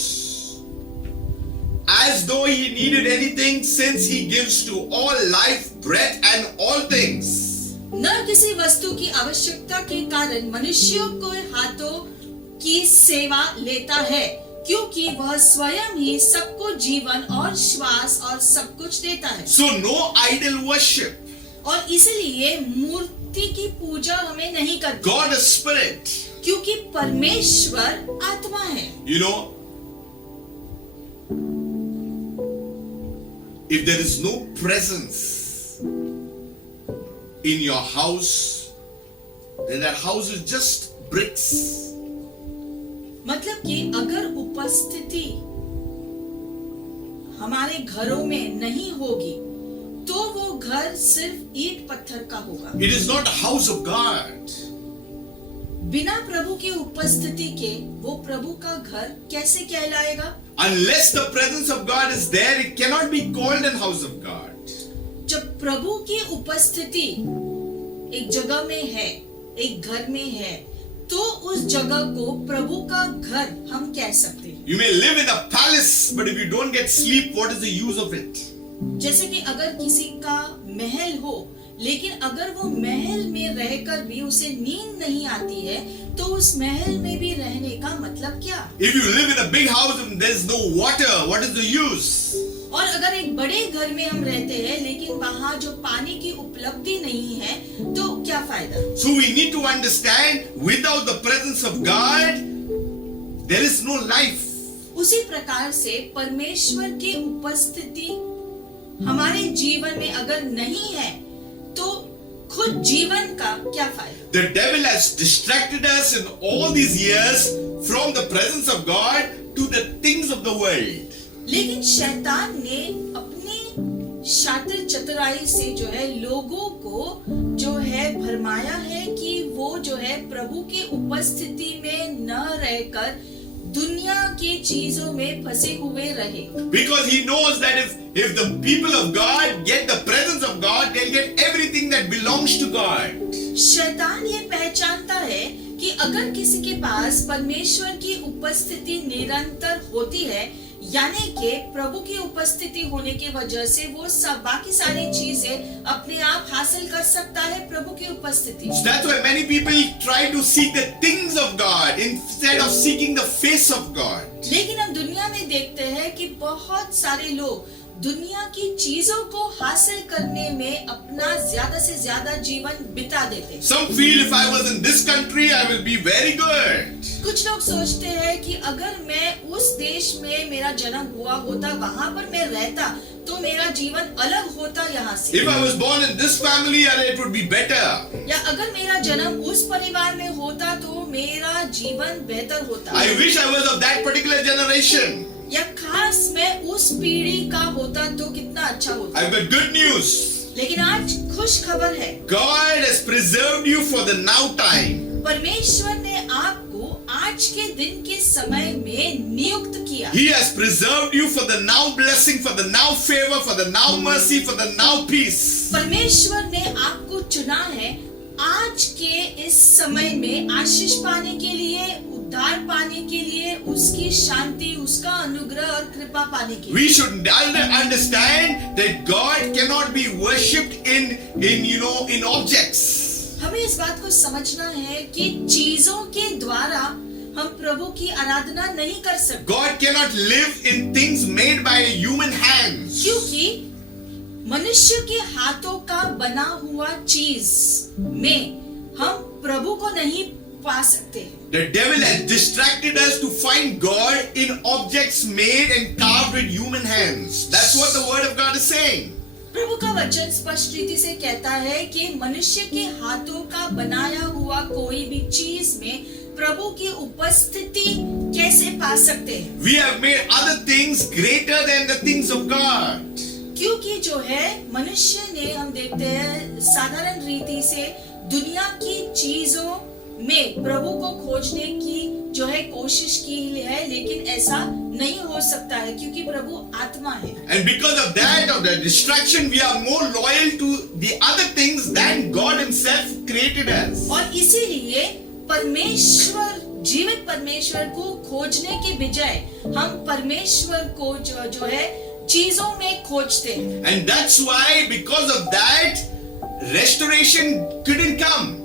as though he needed anything, since he gives to all life, breath and all things. न किसी वस्तु की आवश्यकता के कारण मनुष्यों को हाथों की सेवा लेता है, क्योंकि वह स्वयं ही सबको जीवन और श्वास और सब कुछ देता है। So no idol worship. और इसलिए मूर्ति की पूजा हमें नहीं करनी। God is spirit. क्योंकि परमेश्वर आत्मा है। You know, if there is no presence in your house, then that house is just bricks. मतलब कि अगर उपस्थिति हमारे घरों में नहीं होगी तो वो घर सिर्फ ईंट पत्थर का होगा। It is not a house of God. बिना प्रभु की उपस्थिति के वो प्रभु का घर कैसे कहलाएगा? Unless the presence of God is there, it cannot be called a house of God. जब प्रभु की उपस्थिति एक जगह में है, एक घर में है, तो उस जगह को प्रभु का घर हम कह सकते हैं। You may live in a palace, but if you don't get sleep, what is the use of it? जैसे कि अगर किसी का महल हो, लेकिन अगर वो महल में रहकर भी उसे नींद नहीं आती है, तो उस महल में भी रहने का मतलब क्या? If you live in a big house and there's no water, what is the use? और अगर एक बड़े घर में हम रहते हैं लेकिन वहाँ जो पानी की उपलब्धि नहीं है, तो क्या फायदा? So we need to understand, without the presence of God, there is no life. उसी प्रकार से परमेश्वर की उपस्थिति हमारे जीवन में अगर नहीं है, तो खुद जीवन का क्या फायदा? The devil has distracted us in all these years from the presence of God to the things of the world. लेकिन शैतान ने अपनी शातिर चतुराई से जो है लोगों को जो है भरमाया है कि वो जो है प्रभु की उपस्थिति में न रहकर दुनिया की चीजों में फंसे हुए रहे, Because he knows that if the people of God get the presence of God, they'll get everything that belongs to God. शैतान ये पहचानता है कि अगर किसी के पास परमेश्वर की उपस्थिति निरंतर होती है, यानी कि प्रभु की उपस्थिति होने की वजह से वो सब बाकी सारी चीजें अपने आप हासिल कर सकता है प्रभु की उपस्थिति। So that's why many people try to seek the things of God instead of seeking the face of God. लेकिन हम दुनिया में देखते हैं कि बहुत सारे लोग दुनिया की चीजों को हासिल करने में अपना ज्यादा से ज्यादा जीवन बिता देते हैं। Some feel if I was in this country, I will be very good. कुछ लोग सोचते हैं कि अगर मैं उस देश में मेरा जन्म हुआ होता, वहाँ पर मैं रहता, तो मेरा जीवन अलग होता यहाँ से। If I was born in this family, it would be better. या अगर मेरा जन्म उस परिवार में होता तो मेरा जीवन बेहतर होता। I wish I was of that particular generation. या खास मैं उस पीढ़ी का होता तो कितना अच्छा होता। I've got good news. लेकिन आज खुश खबर है, God has preserved you for the now time. परमेश्वर ने आपको आज के दिन के समय में नियुक्त किया। He has preserved you for the now blessing, for the now favor, for the now mercy, for the now peace. परमेश्वर ने आपको चुना है आज के इस समय में आशीष पाने के लिए, उद्धार पाने के लिए, उसकी शांति, उसका अनुग्रह और कृपा पाने के लिए। We should understand that God cannot be worshipped in objects. हमें इस बात को समझना है कि चीजों के द्वारा हम प्रभु की आराधना नहीं कर सकते। God cannot live in things made by human hands. क्योंकि मनुष्य के हाथों का बना हुआ चीज में हम प्रभु को नहीं पा सकते। The devil has distracted us to find God in objects made and carved with human hands. That's what the word of God is saying. प्रभु का वचन स्पष्ट रीति से कहता है कि मनुष्य के हाथों का बनाया हुआ कोई भी चीज में प्रभु की उपस्थिति कैसे पा सकते हैं। We have made other things greater than the things of God. क्योंकि जो है मनुष्य ने, हम देखते हैं साधारण रीति से दुनिया की चीजों में प्रभु को खोजने की जो है कोशिश की है, लेकिन ऐसा नहीं हो सकता है क्योंकि प्रभु आत्मा है। And because of that, of the distraction, we are more loyal to the other things than God Himself created us. और इसीलिए परमेश्वर, जीवित परमेश्वर को खोजने के बजाय हम परमेश्वर को जो है चीजों में खोजते हैं। And that's why, because of that, restoration couldn't come.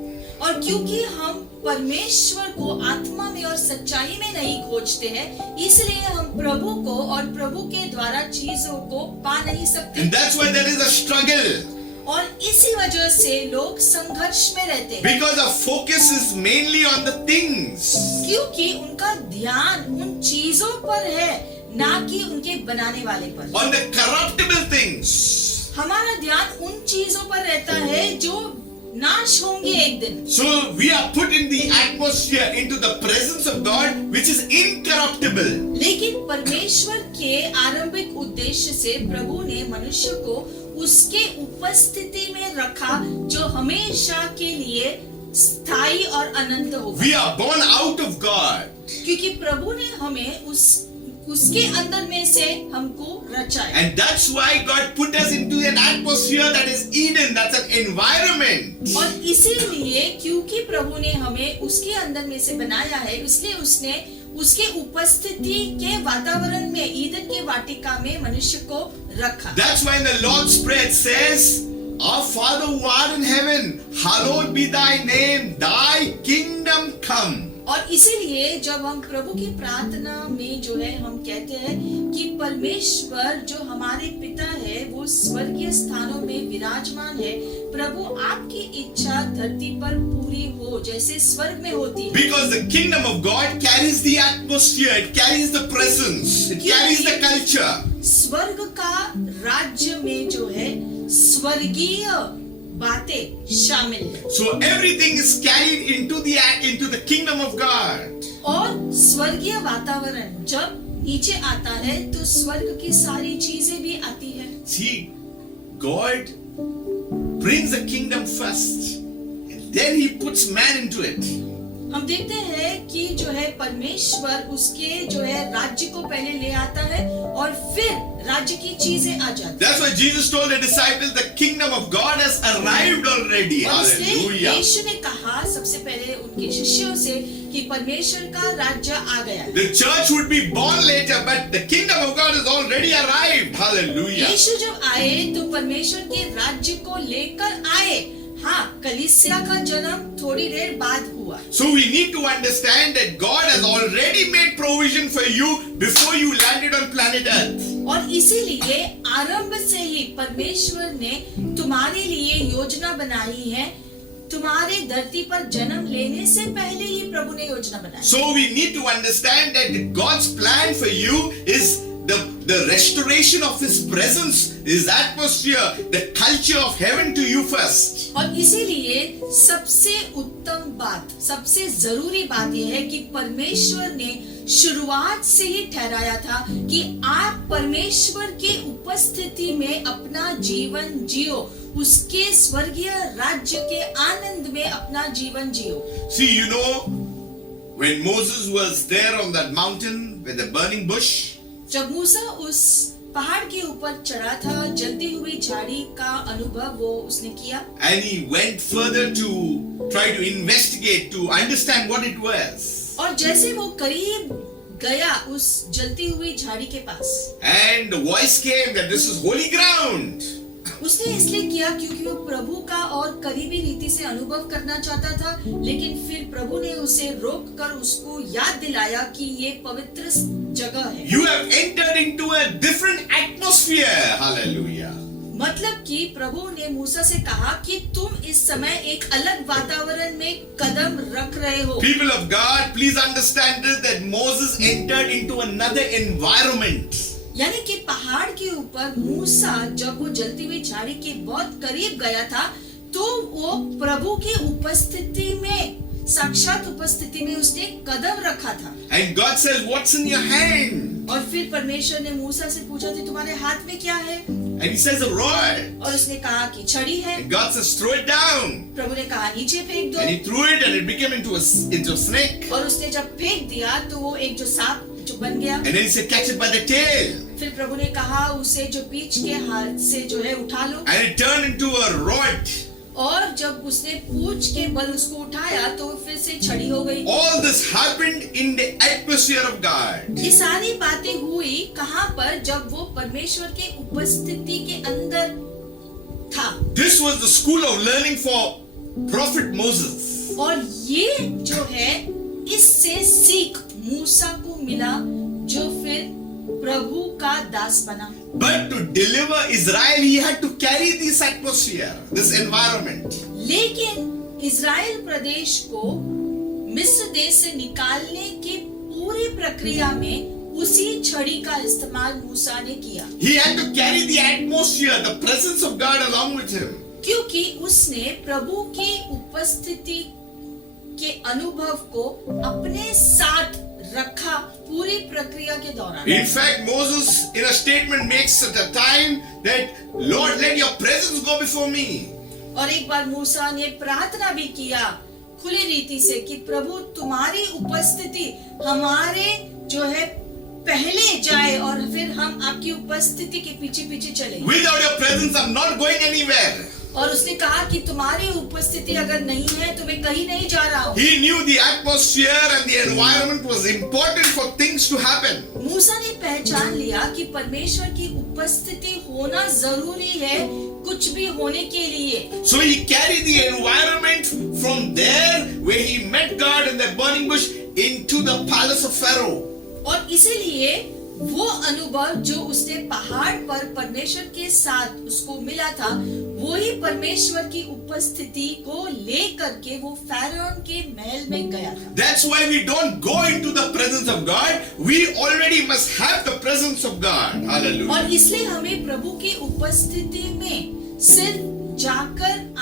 और क्योंकि हम परमेश्वर को आत्मा में और सच्चाई में नहीं खोजते हैं, इसलिए हम प्रभु को और प्रभु के द्वारा चीजों को पा नहीं सकते। And that's why there is a struggle. और इसी वजह से लोग संघर्ष में रहते हैं। Because our focus is mainly on the things. क्योंकि उनका ध्यान उन चीजों पर है, ना कि उनके बनाने वाले पर। On the corruptible things. हमारा ध्यान उन चीजों पर रहता है जो नाश होंगी एक दिन। So we are put in the atmosphere into the presence of God, which is incorruptible. लेकिन परमेश्वर के आरंभिक उद्देश्य से प्रभु ने मनुष्य को उसके उपस्थिति में रखा जो हमेशा के लिए स्थायी और अनंत होगा। We are born out of God. क्योंकि प्रभु ने हमें उसके अंदर में से हमको रचा है। And that's why God put us into an atmosphere that is Eden, that's an environment. और इसीलिए क्योंकि प्रभु ने हमें उसके अंदर में से बनाया है, इसलिए उसने उसके उपस्थिति के वातावरण में, ईदन के वाटिका में मनुष्य को रखा। That's why in the Lord's Prayer it says, Our Father who art in heaven, hallowed be thy name, thy kingdom come. और इसीलिए जब हम प्रभु की प्रार्थना में जो है हम कहते हैं कि परमेश्वर जो हमारे पिता है वो स्वर्गीय स्थानों में विराजमान है, प्रभु आपकी इच्छा धरती पर पूरी हो जैसे स्वर्ग में होती है। Because the kingdom of God carries the atmosphere, it carries the presence, it carries the culture. स्वर्ग का राज्य में जो है स्वर्गीय बातें शामिल है। So everything is carried into the kingdom of God. और स्वर्गीय वातावरण जब नीचे आता है तो स्वर्ग की सारी चीजें भी आती है। See, God brings the kingdom first, and then He puts man into it. हम देखते हैं कि जो है परमेश्वर उसके जो है राज्य को पहले ले आता है और फिर राज्य की चीजें आ जाती That's why Jesus told the disciples, the kingdom of God has arrived already. हैं। और इसलिए Hallelujah. यीशु ने कहा सबसे पहले उनके शिष्यों से कि परमेश्वर का राज्य आ गया है। The church would be born later, but the kingdom of God has already arrived. Hallelujah. यीशु जब आए तो परमेश्वर के राज्य को लेकर आए। हाँ, कलीसिया का जन्म थोड़ी देर बाद हुआ। So we need to understand that God has already made provision for you before you landed on planet Earth. और इसीलिए आरंभ से ही परमेश्वर ने तुम्हारे लिए योजना बनाई है। तुम्हारे धरती पर जन्म लेने से पहले ही प्रभु ने योजना बनाई। So we need to understand that God's plan for you is the restoration of His presence, His atmosphere, the culture of heaven to you first. और इसीलिए सबसे उत्तम बात, सबसे जरूरी बात यह है कि परमेश्वर ने शुरुआत से ही ठहराया था कि आप परमेश्वर के उपस्थिति में अपना जीवन जियो, उसके स्वर्गीय राज्य के आनंद में अपना जीवन जियो। See, you know, when Moses was there on that mountain with the burning bush, जब मूसा उस पहाड़ के ऊपर चढ़ा था, जलती हुई झाड़ी का अनुभव वो उसने किया and he went further to try to investigate, to understand what it was. और जैसे वो करीब गया उस जलती हुई झाड़ी के पास, And the voice came that this is holy ground. उसने इसलिए किया क्योंकि वो प्रभु का और करीबी रीति से अनुभव करना चाहता था, लेकिन फिर प्रभु ने उसे रोक कर उसको याद दिलाया कि ये पवित्र जगह है। You have entered into a different atmosphere. Hallelujah. मतलब कि प्रभु ने मूसा से कहा कि तुम इस समय एक अलग वातावरण में कदम रख रहे हो। People of God, please understand that Moses entered into another environment. यानी कि पहाड़ के ऊपर मूसा जब वो जलती हुई झाड़ी के बहुत करीब गया था तो वो प्रभु की उपस्थिति में, साक्षात उपस्थिति में उसने कदम रखा था। And God says, what's in your hand? और फिर परमेश्वर ने मूसा से पूछा कि तुम्हारे हाथ में क्या है? And he says, a rod. और उसने कहा कि छड़ी है। And God says, throw it down. प्रभु ने कहा नीचे फेंक दो। And he threw it and it became into a snake. और उसने जब फेंक दिया तो वो एक जो सांप जो बन गया। And then he said, catch it by the tail. फिर प्रभु ने कहा उसे जो पीछ के हाथ से जो है उठा लो। And it turned into a rod. और जब उसने पूंछ के बल उसको उठाया तो फिर से छड़ी हो गई। All this happened in the atmosphere of God. ये सारी बातें हुई कहाँ पर? जब वो परमेश्वर के उपस्थिति के अंदर था। This was the school of learning for prophet Moses. और ये जो है इससे सीख मूसा को मिला जो फिर प्रभु का दास बना। But to deliver Israel, he had to carry this atmosphere, this environment. लेकिन इज़राइल प्रदेश को मिस्र देश से निकालने की पूरी प्रक्रिया में उसी छड़ी का इस्तेमाल मूसा ने किया। He had to carry the atmosphere, the presence of God along with him. क्योंकि उसने प्रभु की उपस्थिति के अनुभव को अपने साथ रखा पूरी प्रक्रिया के दौरान। In fact, Moses in a statement makes at a time that, Lord, let your presence go before me. और एक बार मूसा ने प्रार्थना भी किया खुली रीति से कि प्रभु तुम्हारी उपस्थिति हमारे जो है पहले जाए और फिर हम आपकी उपस्थिति के पीछे पीछे चले। Without your presence, I'm not going anywhere. और उसने कहा कि तुम्हारी उपस्थिति अगर नहीं है तो मैं कहीं नहीं जा रहा हूँ। He knew the atmosphere and the environment was important for things to happen. मूसा ने पहचान लिया कि परमेश्वर की उपस्थिति होना जरूरी है कुछ भी होने के लिए। So he carried the environment from there where he met God in the burning bush into the palace of Pharaoh. और इसीलिए वो अनुभव जो उसने पहाड़ पर परमेश्वर के साथ उसको मिला था वही परमेश्वर की उपस्थिति को लेकर के वो फैराओन के महल में गया था। That's why we don't go into the presence of God. We already must have the presence of God. Hallelujah. और इसलिए हमें प्रभु की उपस्थिति में सिर्फ जाकर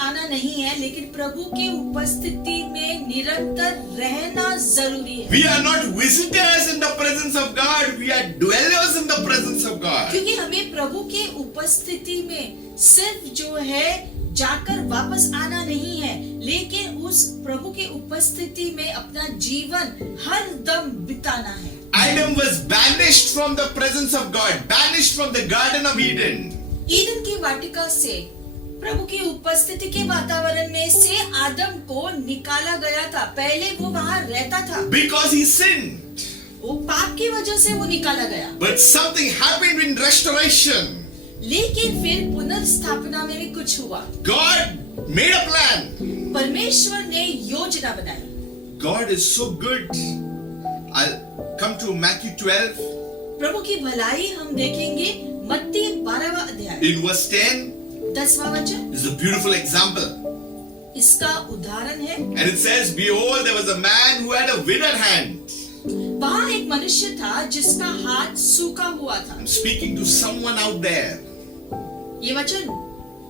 आना नहीं है, लेकिन प्रभु की उपस्थिति में निरंतर रहना जरूरी है। We are not visitors in the presence of God. We are dwellers in the presence of God. क्योंकि हमें प्रभु के उपस्थिति में सिर्फ जो है जाकर वापस आना नहीं है, लेकिन उस प्रभु के उपस्थिति में अपना जीवन हर दम बिताना है। Adam was banished from the presence of God, banished from the Garden of Eden. Eden की वाटिका से, प्रभु की उपस्थिति के वातावरण में से आदम को निकाला गया था। पहले वो वहां रहता था, Because he sinned. वो पाप की वजह से वो निकाला गया। But something happened in restoration. लेकिन फिर पुनर्स्थापना में भी कुछ हुआ। God made a plan. परमेश्वर ने योजना बनाई। God is so good. I'll come to Matthew 12 प्रभु की भलाई हम देखेंगे मत्ती 12वां अध्याय in verse 10. 10वां वचन। This is a beautiful example. इसका उदाहरण है, And it says, Behold, there was a man who had a withered hand. वहाँ एक मनुष्य था जिसका हाथ सूखा हुआ था। I'm speaking to someone out there. ये वचन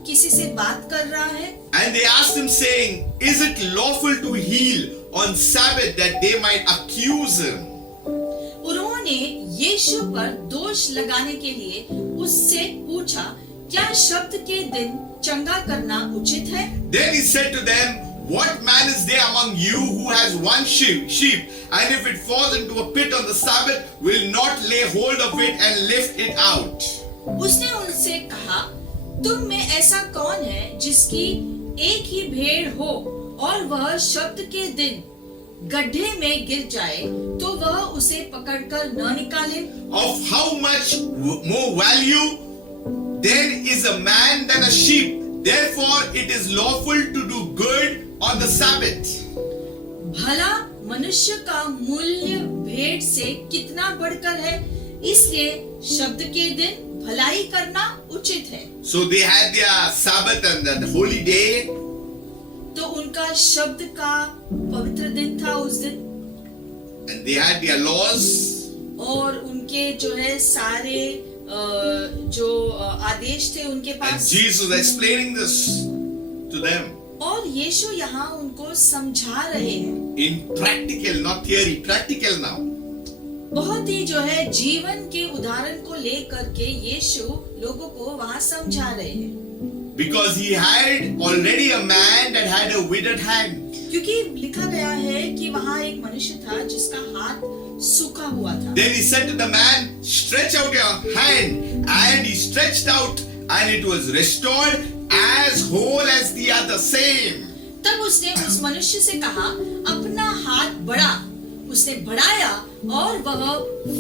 किसी से बात कर रहा है। And they asked him, saying, Is it lawful to heal on Sabbath, that they might accuse him? उन्होंने यीशु पर दोष लगाने के लिए उससे पूछा, क्या शब्द के दिन चंगा करना उचित है? Then he said to them, What man is there among you who has one sheep, and if it falls into a pit on the Sabbath, will not lay hold of it and lift it out? उसने उनसे कहा, तुम में ऐसा कौन है जिसकी एक ही भेड़ हो और वह शब्द के दिन गड्ढे में गिर जाए तो वह उसे पकड़कर न निकाले? Of how much more value then is a man than a sheep? Therefore it is lawful to do good on the Sabbath. भला मनुष्य का मूल्य भेड़ से कितना बढ़कर है, इसलिए शब्द के दिन भलाई करना उचित है। So they had their Sabbath and the holy day. तो उनका शब्द का पवित्र दिन था उस दिन, And they had their laws. और उनके जो है सारे जो आदेश थे उनके And pass. Jesus was explaining this to them और यीशु यहाँ उनको समझा रहे हैं, in practical, not theory, practical now. बहुत ही जो है जीवन के उदाहरण को लेकर के यीशु लोगों को वहाँ समझा रहे हैं। Because he had already a man that had a withered hand. क्योंकि लिखा गया है कि वहाँ एक मनुष्य था जिसका हाथ सूखा हुआ था। Then he said to the man, Stretch out your hand. And he stretched out, and it was restored as whole as the other, same. तब उसने उस मनुष्य से कहा, अपना हाथ बढ़ा। उसने बढ़ाया और वह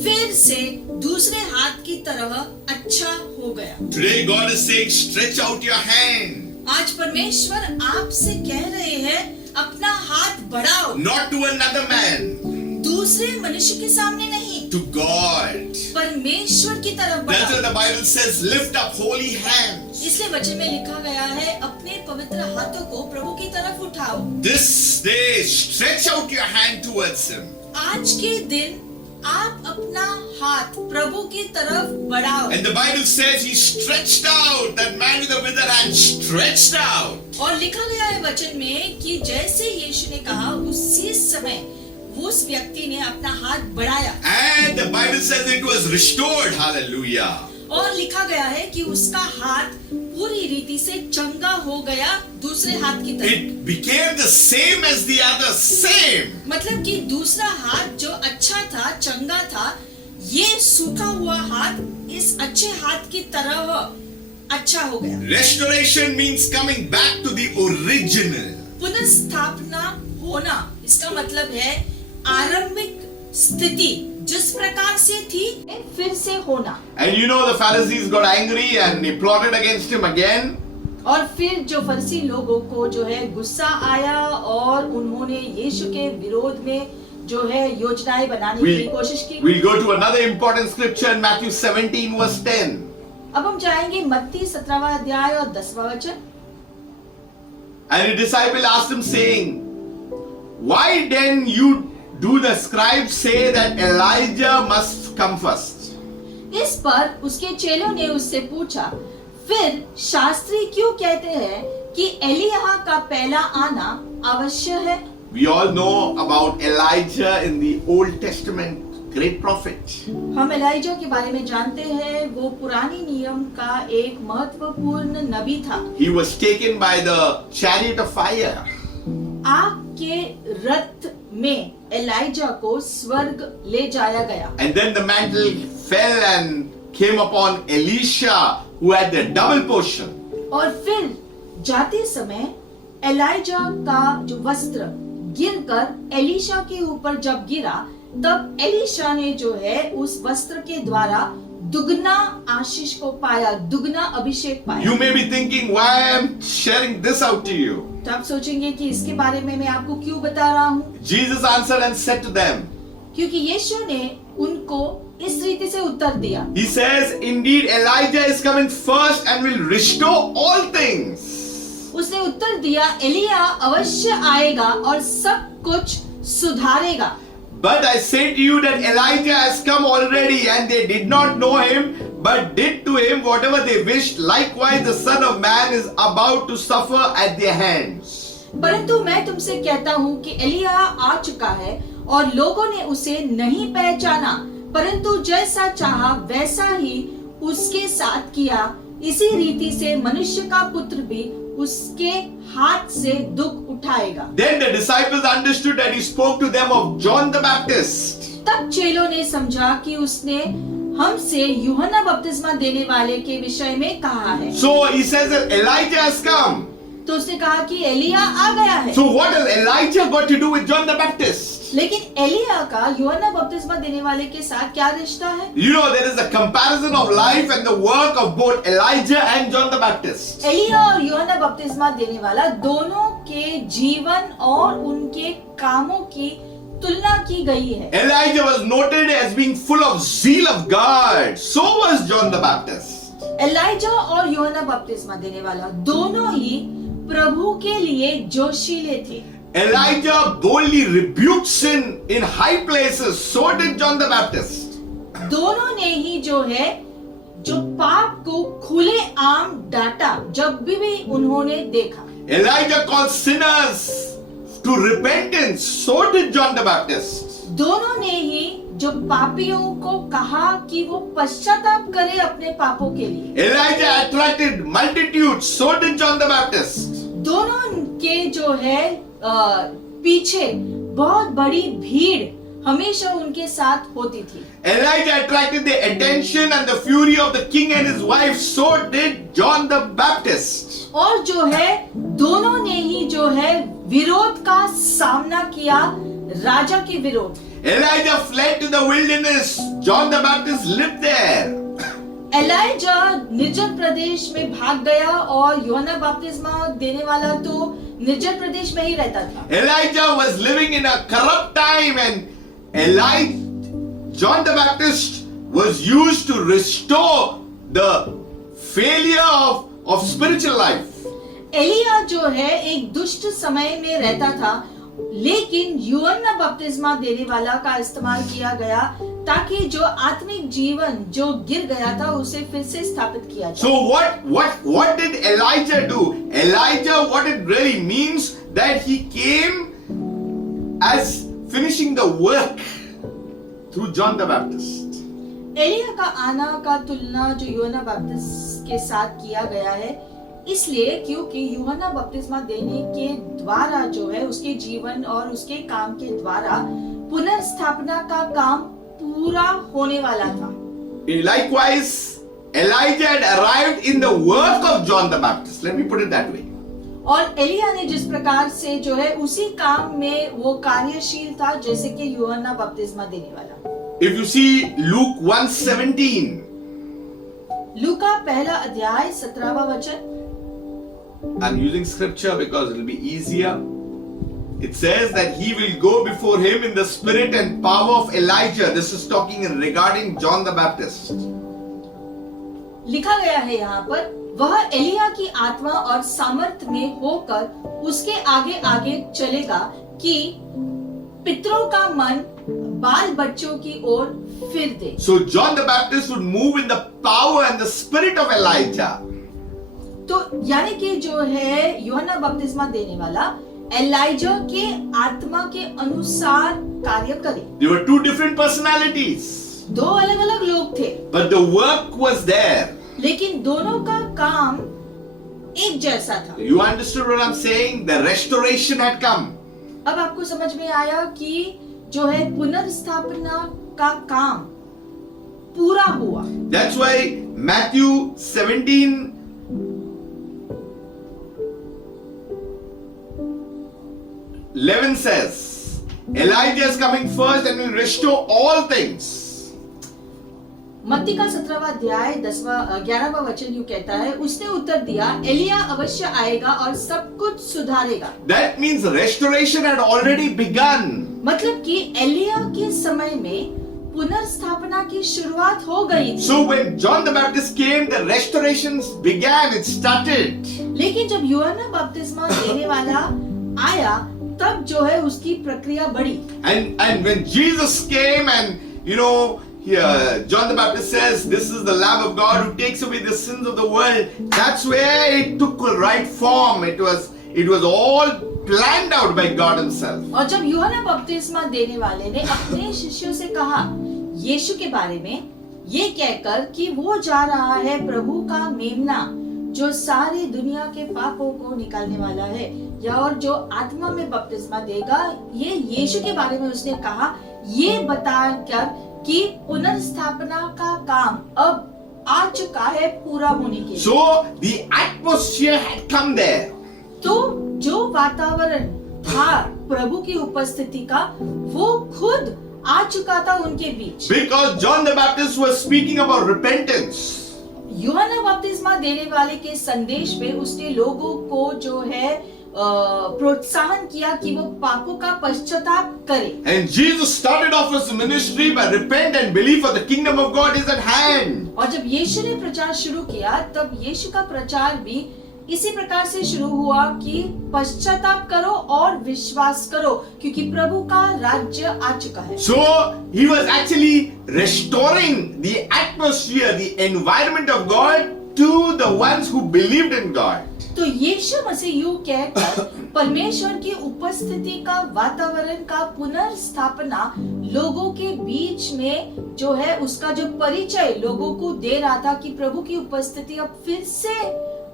फिर से दूसरे हाथ की तरह अच्छा हो गया। Today God is saying, Stretch out your hand. आज परमेश्वर आपसे कह रहे हैं, अपना हाथ बढ़ाओ। Not to another man, दूसरे मनुष्य के सामने नहीं, to God. परमेश्वर की तरफ That's बढ़ाओ। what the Bible says, lift up holy hands. इसलिए वचन में लिखा गया है, अपने पवित्र हाथों को प्रभु की तरफ उठाओ। This day, stretch out your hand towards Him. आज के दिन आप अपना हाथ प्रभु की तरफ बढ़ाओ। And the Bible says He stretched out, that man with the withered hand stretched out. और लिखा गया है वचन में कि जैसे यीशु ने कहा, उसी समय उस व्यक्ति ने अपना हाथ बढ़ाया। And the Bible says it was restored. Hallelujah. और लिखा गया है कि उसका हाथ पूरी रीति से चंगा हो गया दूसरे हाथ की तरह। It became the same as the other, same. मतलब कि दूसरा हाथ जो अच्छा था, चंगा था, ये सूखा हुआ हाथ इस अच्छे हाथ की तरह अच्छा हो गया। Restoration means coming back to the original. पुनर्स्थापना होना, इसका मतलब है आरंभिक स्थिति जिस प्रकार से थी फिर से होना। And you know the Pharisees got angry and they plotted against Him again. और फिर जो फरीसी लोगों को जो है गुस्सा आया और उन्होंने यीशु के विरोध में जो है योजनाएं बनाने की कोशिश की। We'll go to another important scripture in Matthew 17 verse 10. अब हम जाएंगे मत्ती 17वां अध्याय और 10वां वचन। And a disciple asked Him saying, Why then you do the scribes say that Elijah must come first? इस पर उसके चेलों ने उससे पूछा, फिर शास्त्री क्यों कहते हैं कि एलिय्याह का पहला आना अवश्य है? We all know about Elijah in the Old Testament. great prophet. हम एलाइजा के बारे में जानते हैं, वो पुरानी नियम का एक महत्वपूर्ण नबी था। He was taken by the chariot of fire. आग के रथ में एलाइजा को स्वर्ग ले जाया गया। And then the mantle fell and came upon Elisha, who had the double portion. और फिर जाते समय एलाइजा का जो वस्त्र गिरकर एलीशा के ऊपर जब गिरा, तब एलीशा ने जो है उस वस्त्र के द्वारा दुगना आशीष को पाया, दुगना अभिषेक पाया। You may be thinking, why I am sharing this out to you? तो आप सोचेंगे कि इसके बारे में मैं आपको क्यों बता रहा हूँ? Jesus answered and said to them, क्योंकि यीशु ने उनको इस रीति से उत्तर दिया। He says, indeed Elijah is coming first and will restore all things. उसने उत्तर दिया, एलिया अवश्य आएगा और सब कुछ सुधारेगा। But I say to you that Elijah has come already, and they did not know him, but did to him whatever they wished. Likewise, the Son of Man is about to suffer at their hands. परंतु मैं तुमसे कहता हूँ कि एलिया आ चुका है और लोगों ने उसे नहीं पहचाना, परंतु जैसा चाहा वैसा ही उसके साथ किया। इसी रीति से मनुष्य का पुत्र भी उसके हाथ से दुख उठाएगा। Then the disciples understood that he spoke to them of John the Baptist. तब चेलों ने समझा कि उसने हमसे यूहन्ना बपतिस्मा देने वाले के विषय में कहा है। So he says that Elijah has come. तो उसने कहा कि एलिया आ गया है। So what has Elijah got to do with John the Baptist? लेकिन एलिया का यूहन्ना बपतिस्मा देने वाले के साथ क्या रिश्ता है? You know, there is a comparison of life and the work of both Elijah and John the Baptist. Elia और यूहन्ना बपतिस्मा देने वाला दोनों के जीवन और उनके कामों की तुलना की गई है। Elijah was noted as being full of zeal of God. So was John the Baptist. Elijah और यूहन्ना बपतिस्मा देने वाला दोनों ही प्रभु के लिए जोशीले थे। Elijah boldly rebuked sin in high places. So did John the Baptist. दोनों ने ही जो है जो पाप को खुले आम डांटा जब भी उन्होंने देखा। Elijah called sinners to repentance. So did John the Baptist. दोनों ने ही जो पापियों को कहा कि वो पश्चाताप करे अपने पापों के लिए। Elijah attracted multitudes. So did John the Baptist. दोनों के जो है पीछे बहुत बड़ी भीड़ हमेशा उनके साथ होती थी। Elijah attracted the attention and the fury of the king and his wife. So did John the Baptist. और जो है दोनों ने ही जो है विरोध का सामना किया, राजा के विरोध। Elijah fled to the wilderness. John the Baptist lived there. Elijah निर्जन प्रदेश में भाग गया और यूहन्ना बपतिस्मा देने वाला तो निर्जन प्रदेश में ही रहता था। Elijah was living in a corrupt time, and John the Baptist was used to restore the failure of spiritual life. Elia जो है एक दुष्ट समय में रहता था, लेकिन यूहन्ना बपतिस्मा देने वाला का इस्तेमाल किया गया ताकि जो आत्मिक जीवन जो गिर गया था उसे फिर से स्थापित किया जाए। So what did Elijah do? Elijah, what it really means that he came as finishing the work through John the Baptist. Elia का आना का तुलना जो यूहन्ना बपतिस्मा के साथ किया गया है, इसलिए क्योंकि यूहन्ना बपतिस्मा देने के द्वारा जो है उसके जीवन और उसके काम के द्वारा पुनर्स्थापना का काम पूरा होने वाला था। Likewise, Elijah had arrived in the work of John the Baptist. Let me put it that way. और एलिया ने जिस प्रकार से जो है उसी काम में वो कार्यशील था जैसे कि यूहन्ना बपतिस्मा देने वाला। If you see Luke 1:17, लूका पहला अध्याय 17वां वचन। I'm using scripture because it will be easier. It says that he will go before him in the spirit and power of Elijah. This is talking regarding John the Baptist. लिखा गया है यहाँ पर, वह एलिया की आत्मा और सामर्थ में होकर उसके आगे आगे चलेगा कि पितरों का मन बाल बच्चों की ओर फिर दे। So John the Baptist would move in the power and the spirit of Elijah. तो यानी कि जो है यूहन्ना बपतिस्मा देने वाला एलाइजा के आत्मा के अनुसार कार्य करे। There were two different personalities, दो अलग अलग लोग थे, but the work was there. लेकिन दोनों का काम एक जैसा था। You understood what I'm saying? The restoration had come. अब आपको समझ में आया कि जो है पुनर्स्थापना का काम पूरा हुआ। That's why Matthew 17 11 says, Elijah is coming first and will restore all things. मत्ती का 17वां अध्याय 11वां वचन यूं कहता है, उसने उत्तर दिया, एलिया अवश्य आएगा और सब कुछ सुधारेगा। That means restoration had already begun. मतलब कि एलिया के समय में पुनर्स्थापना की शुरुआत हो गई थी। So when John the Baptist came, the restorations began, it started. लेकिन जब यूहन्ना बपतिस्मा देने वाला आया, तब जो है उसकी प्रक्रिया बढ़ी। And when Jesus came and, you know, here John the Baptist says, this is the Lamb of God who takes away the sins of the world. That's where it took a right form. It was all planned out by God himself. और जब यूहन्ना बपतिस्मा देने वाले ने अपने शिष्यों से कहा यीशु के बारे में, ये कहकर कि वो जा रहा है प्रभु का मेमना जो सारी दुनिया के पापों को निकालने वाला है, या और जो आत्मा में बपतिस्मा देगा, ये यीशु के बारे में उसने कहा, ये बताकर कि पुनर्स्थापना का काम अब आ चुका है पूरा होने के लिए। So the atmosphere had come there. तो जो वातावरण था प्रभु की उपस्थिति का, वो खुद आ चुका था उनके बीच। Because John the Baptist was speaking about repentance. यूहन्ना बपतिस्मा देने वाले के संदेश में उसने लोगों को जो है प्रोत्साहन किया कि वो पापों का पश्चाताप करें। And Jesus started off his ministry by repent and believe, for the kingdom of God is at hand. और जब यीशु ने प्रचार शुरू किया, तब यीशु का प्रचार भी इसी प्रकार से शुरू हुआ कि पश्चाताप करो और विश्वास करो, क्योंकि प्रभु का राज्य आ चुका है। So he was actually restoring the atmosphere, the environment of God to the ones who believed in God. तो यीशु मसीह यूं कहकर परमेश्वर की उपस्थिति का वातावरण का पुनर्स्थापना लोगों के बीच में जो है उसका जो परिचय लोगों को दे रहा था कि प्रभु की उपस्थिति अब फिर से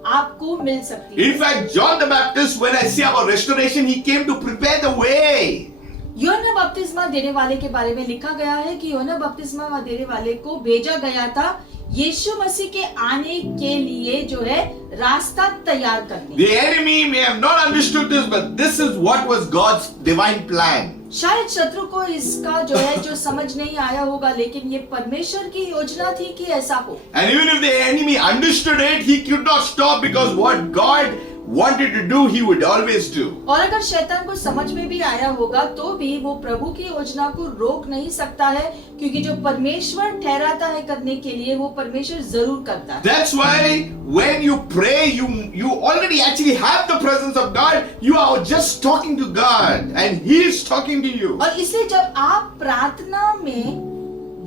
आपको मिल सकती है। In fact, John the Baptist, when I say about restoration, he came to prepare the way. यूहन्ना बपतिस्मा देने वाले के बारे में लिखा गया है कि यूहन्ना बपतिस्मा देने वाले को भेजा गया था यीशु मसीह के आने के लिए जो है रास्ता तैयार करने। The enemy may have not understood this, but this is what was God's divine plan. शायद शत्रु को इसका जो है जो समझ नहीं आया होगा, लेकिन ये परमेश्वर की योजना थी कि ऐसा हो। And even if the enemy understood it, he could not stop, because what God wanted to do, he would always do. और अगर शैतान को समझ में भी आया होगा तो भी वो प्रभु की योजना को रोक नहीं सकता है, क्योंकि जो परमेश्वर ठहराता है करने के लिए वो परमेश्वर जरूर करता है। That's why when you pray, you already actually have the presence of God. You are just talking to God and He is talking to you. और इसलिए जब आप प्रार्थना में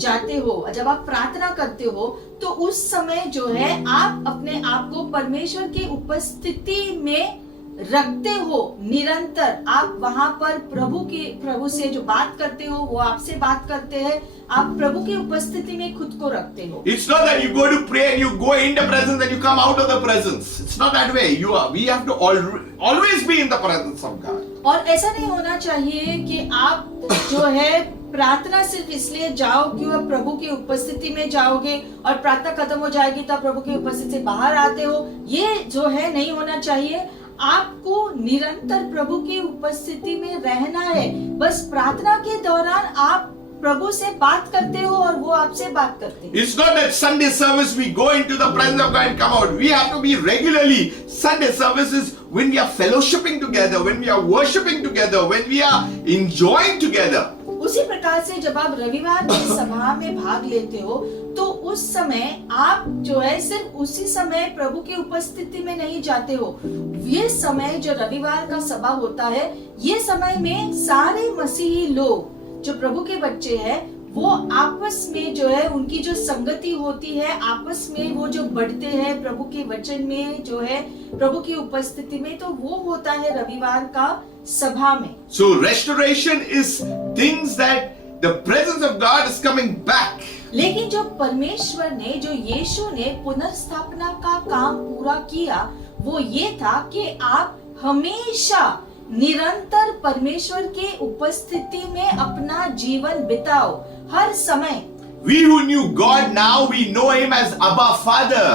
जाते हो, जब आप प्रार्थना करते हो, तो उस समय जो है आप अपने आप को परमेश्वर की उपस्थिति में रखते हो। निरंतर आप वहां पर प्रभु से जो बात करते हो वो आपसे बात करते हैं, आप प्रभु की उपस्थिति में खुद को रखते हो। It's not that you go to pray and you go in the presence and you come out of the presence. It's not that way. We have to always be in the presence of God. और ऐसा नहीं होना चाहिए कि आप जो है प्रार्थना सिर्फ इसलिए जाओ कि वह प्रभु की उपस्थिति में जाओगे और प्रार्थना खत्म हो जाएगी तब प्रभु की उपस्थिति से बाहर आते हो। ये जो है नहीं होना चाहिए। आपको निरंतर प्रभु की उपस्थिति में रहना है। बस प्रार्थना के दौरान आप प्रभु से बात करते हो और वो आपसे बात करते हैं। It's not that Sunday service we go into the presence of God and come out. We have to be regularly. Sunday services when we are fellowshipping together, when we are worshiping together, when we are enjoying together. उसी प्रकार से जब आप रविवार की सभा में भाग लेते हो तो उस समय आप जो है सिर्फ उसी समय प्रभु की उपस्थिति में नहीं जाते हो। ये समय जो रविवार का सभा होता है, ये समय में सारे मसीही लोग जो प्रभु के बच्चे हैं वो आपस में जो है उनकी जो संगति होती है, आपस में वो जो बढ़ते हैं प्रभु के वचन में, जो है प्रभु की उपस्थिति में, तो वो होता है रविवार का सभा में। So restoration is things that the presence of God is coming back. लेकिन जो परमेश्वर ने, जो यीशु ने पुनर्स्थापना का काम पूरा किया, वो ये था कि आप हमेशा निरंतर परमेश्वर के उपस्थिति में अपना जीवन बिताओ, हर समय। We who knew God now, we know Him as Abba Father.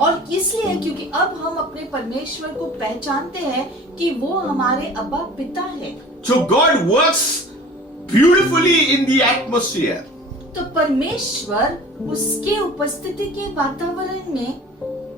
और इसलिए क्योंकि अब हम अपने परमेश्वर को पहचानते हैं कि वो हमारे अब्बा पिता है। So God works beautifully in the atmosphere. तो परमेश्वर उसके उपस्थिति के वातावरण में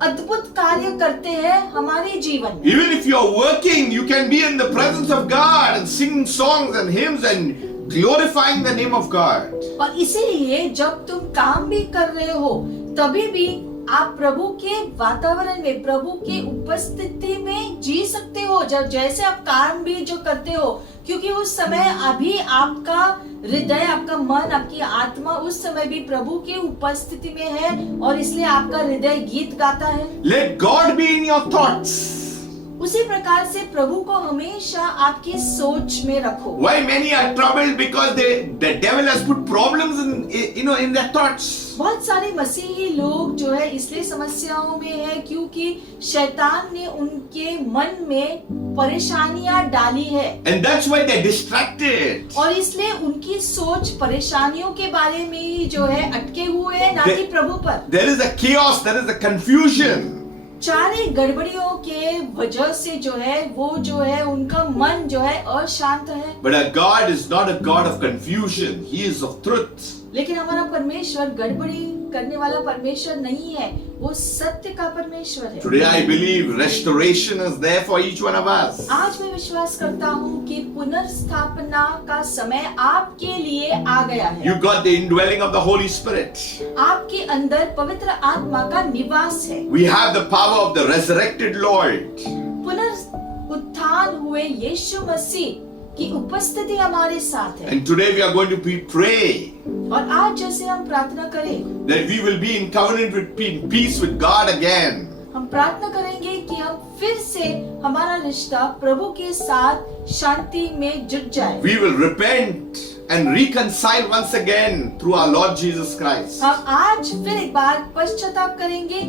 अद्भुत कार्य करते हैं हमारे जीवन में। Even if you are working, you can be in the presence of God and singing songs and hymns and glorifying the name of God. और इसीलिए जब तुम काम भी कर रहे हो, तभी भी आप प्रभु के वातावरण में, प्रभु के उपस्थिति में जी सकते हो, जब जैसे आप काम भी जो करते हो, क्योंकि उस समय अभी आपका हृदय, आपका मन, आपकी आत्मा उस समय भी प्रभु के उपस्थिति में है, और इसलिए आपका हृदय गीत गाता है। Let God be in your thoughts. उसी प्रकार से प्रभु को हमेशा आपकी सोच में रखो। Why many are troubled? Because the devil has put problems in their thoughts. बहुत सारे मसीही लोग जो है इसलिए समस्याओं में है क्योंकि शैतान ने उनके मन में परेशानियां डाली है। And that's why they're distracted. और इसलिए उनकी सोच परेशानियों के बारे में ही जो है अटके हुए है, ना कि प्रभु पर। There is a chaos, there is a confusion. चारे गड़बड़ियों के वजह से जो है वो जो है उनका मन जो है अशांत है। But our God is not a God of confusion. He is of truth. लेकिन हमारा परमेश्वर गड़बड़ी करने वाला परमेश्वर नहीं है, वो सत्य का परमेश्वर है। Today I believe restoration is there for each one of us. आज मैं विश्वास करता हूँ कि पुनर्स्थापना का समय आपके लिए आ गया है। You got the indwelling of the Holy Spirit. आपके अंदर पवित्र आत्मा का निवास है। We have the power of the resurrected Lord. पुनरुत्थान हुए यीशु मसीह की उपस्थिति हमारे साथ है। And today we are going to pray और आज जैसे हम प्रार्थना करें that we will be in covenant with peace with God again. हम प्रार्थना करेंगे कि हम फिर से हमारा रिश्ता प्रभु के साथ शांति में जुट जाए। We will repent and reconcile once again through our Lord Jesus Christ. हम आज फिर एक बार पश्चाताप करेंगे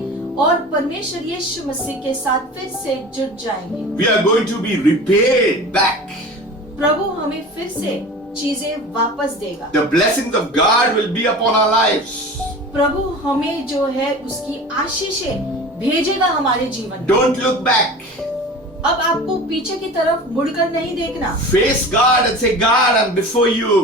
और परमेश्वर यीशु मसीह के साथ फिर से जुट जाएंगे। We are going to be repaid back. प्रभु हमें फिर से चीजें वापस देगा। The blessings of God will be upon our lives. प्रभु हमें जो है उसकी आशीषें भेजेगा हमारे जीवन में। Don't look back. अब आपको पीछे की तरफ मुड़कर नहीं देखना। Face God and say, God, I'm before you.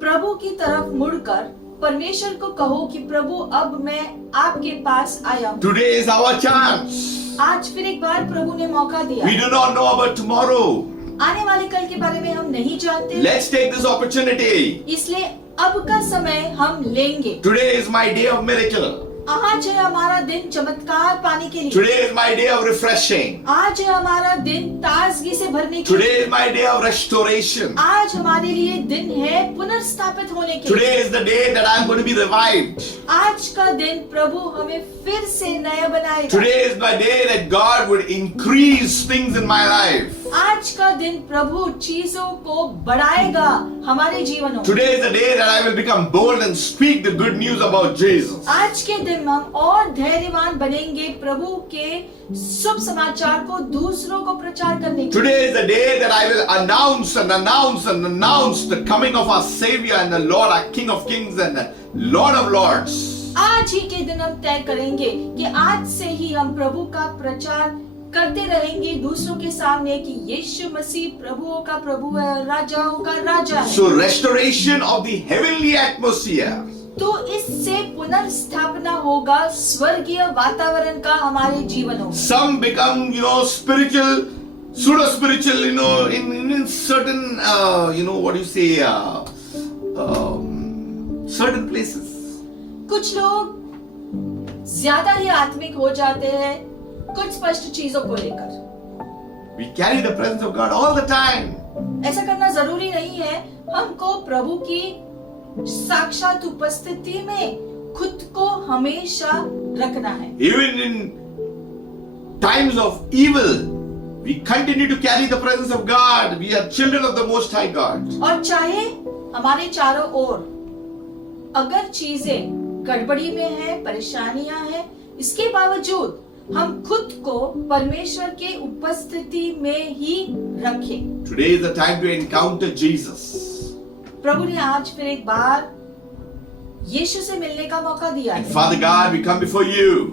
प्रभु की तरफ मुड़कर परमेश्वर को कहो कि प्रभु अब मैं आपके पास आया हूँ। Today is our chance. आज फिर एक बार प्रभु ने मौका दिया। We do not know about tomorrow. आने वाले कल के बारे में हम नहीं जानते। Let's take this opportunity. इसलिए अब का समय हम लेंगे। Today is my day of miracle. आज है हमारा दिन चमत्कार पाने के लिए। Today is my day of refreshing. आज है हमारा दिन ताजगी से भरने के Today लिए। is my day of restoration. आज हमारे लिए दिन है पुनर्स्थापित होने के Today लिए। is the day that I'm going to be revived. आज का दिन प्रभु हमें फिर से नया बनाएगा। Today is my day that God would increase things in my life. आज का दिन प्रभु चीजों को बढ़ाएगा हमारे जीवनों में। Today is the day that I will become bold and speak the good news about Jesus. आज के दिन हम और धैर्यवान बनेंगे प्रभु के शुभ समाचार को दूसरों को प्रचार करने के लिए। Today is the day that I will announce the coming of our Savior and the Lord, our King of Kings and the Lord of Lords. आज ही के दिन हम तय करेंगे कि आज से ही हम प्रभु का प्रचार करते रहेंगे दूसरों के सामने कि यीशु मसीह प्रभुओं का प्रभु है, राजाओं का राजा है। So restoration of the heavenly atmosphere. तो इससे पुनर्स्थापना होगा स्वर्गीय वातावरण का हमारे जीवनों में। Some become, spiritual, pseudo spiritual, in certain, what do you say, certain places. कुछ लोग ज्यादा ही आत्मिक हो जाते हैं कुछ स्पष्ट चीजों को लेकर। We carry the presence of God all the time. ऐसा करना जरूरी नहीं है। हमको प्रभु की साक्षात उपस्थिति में खुद को हमेशा रखना है। Even in times of evil, we continue to carry the presence of God. We are children of the Most High God. और चाहे हमारे चारों ओर अगर चीजें गड़बड़ी में है, परेशानियां हैं, इसके बावजूद हम खुद को परमेश्वर के उपस्थिति में ही रखें। Today is the time to encounter Jesus. प्रभु ने आज फिर एक बार यीशु से मिलने का मौका दिया And है। Father God, we come before you.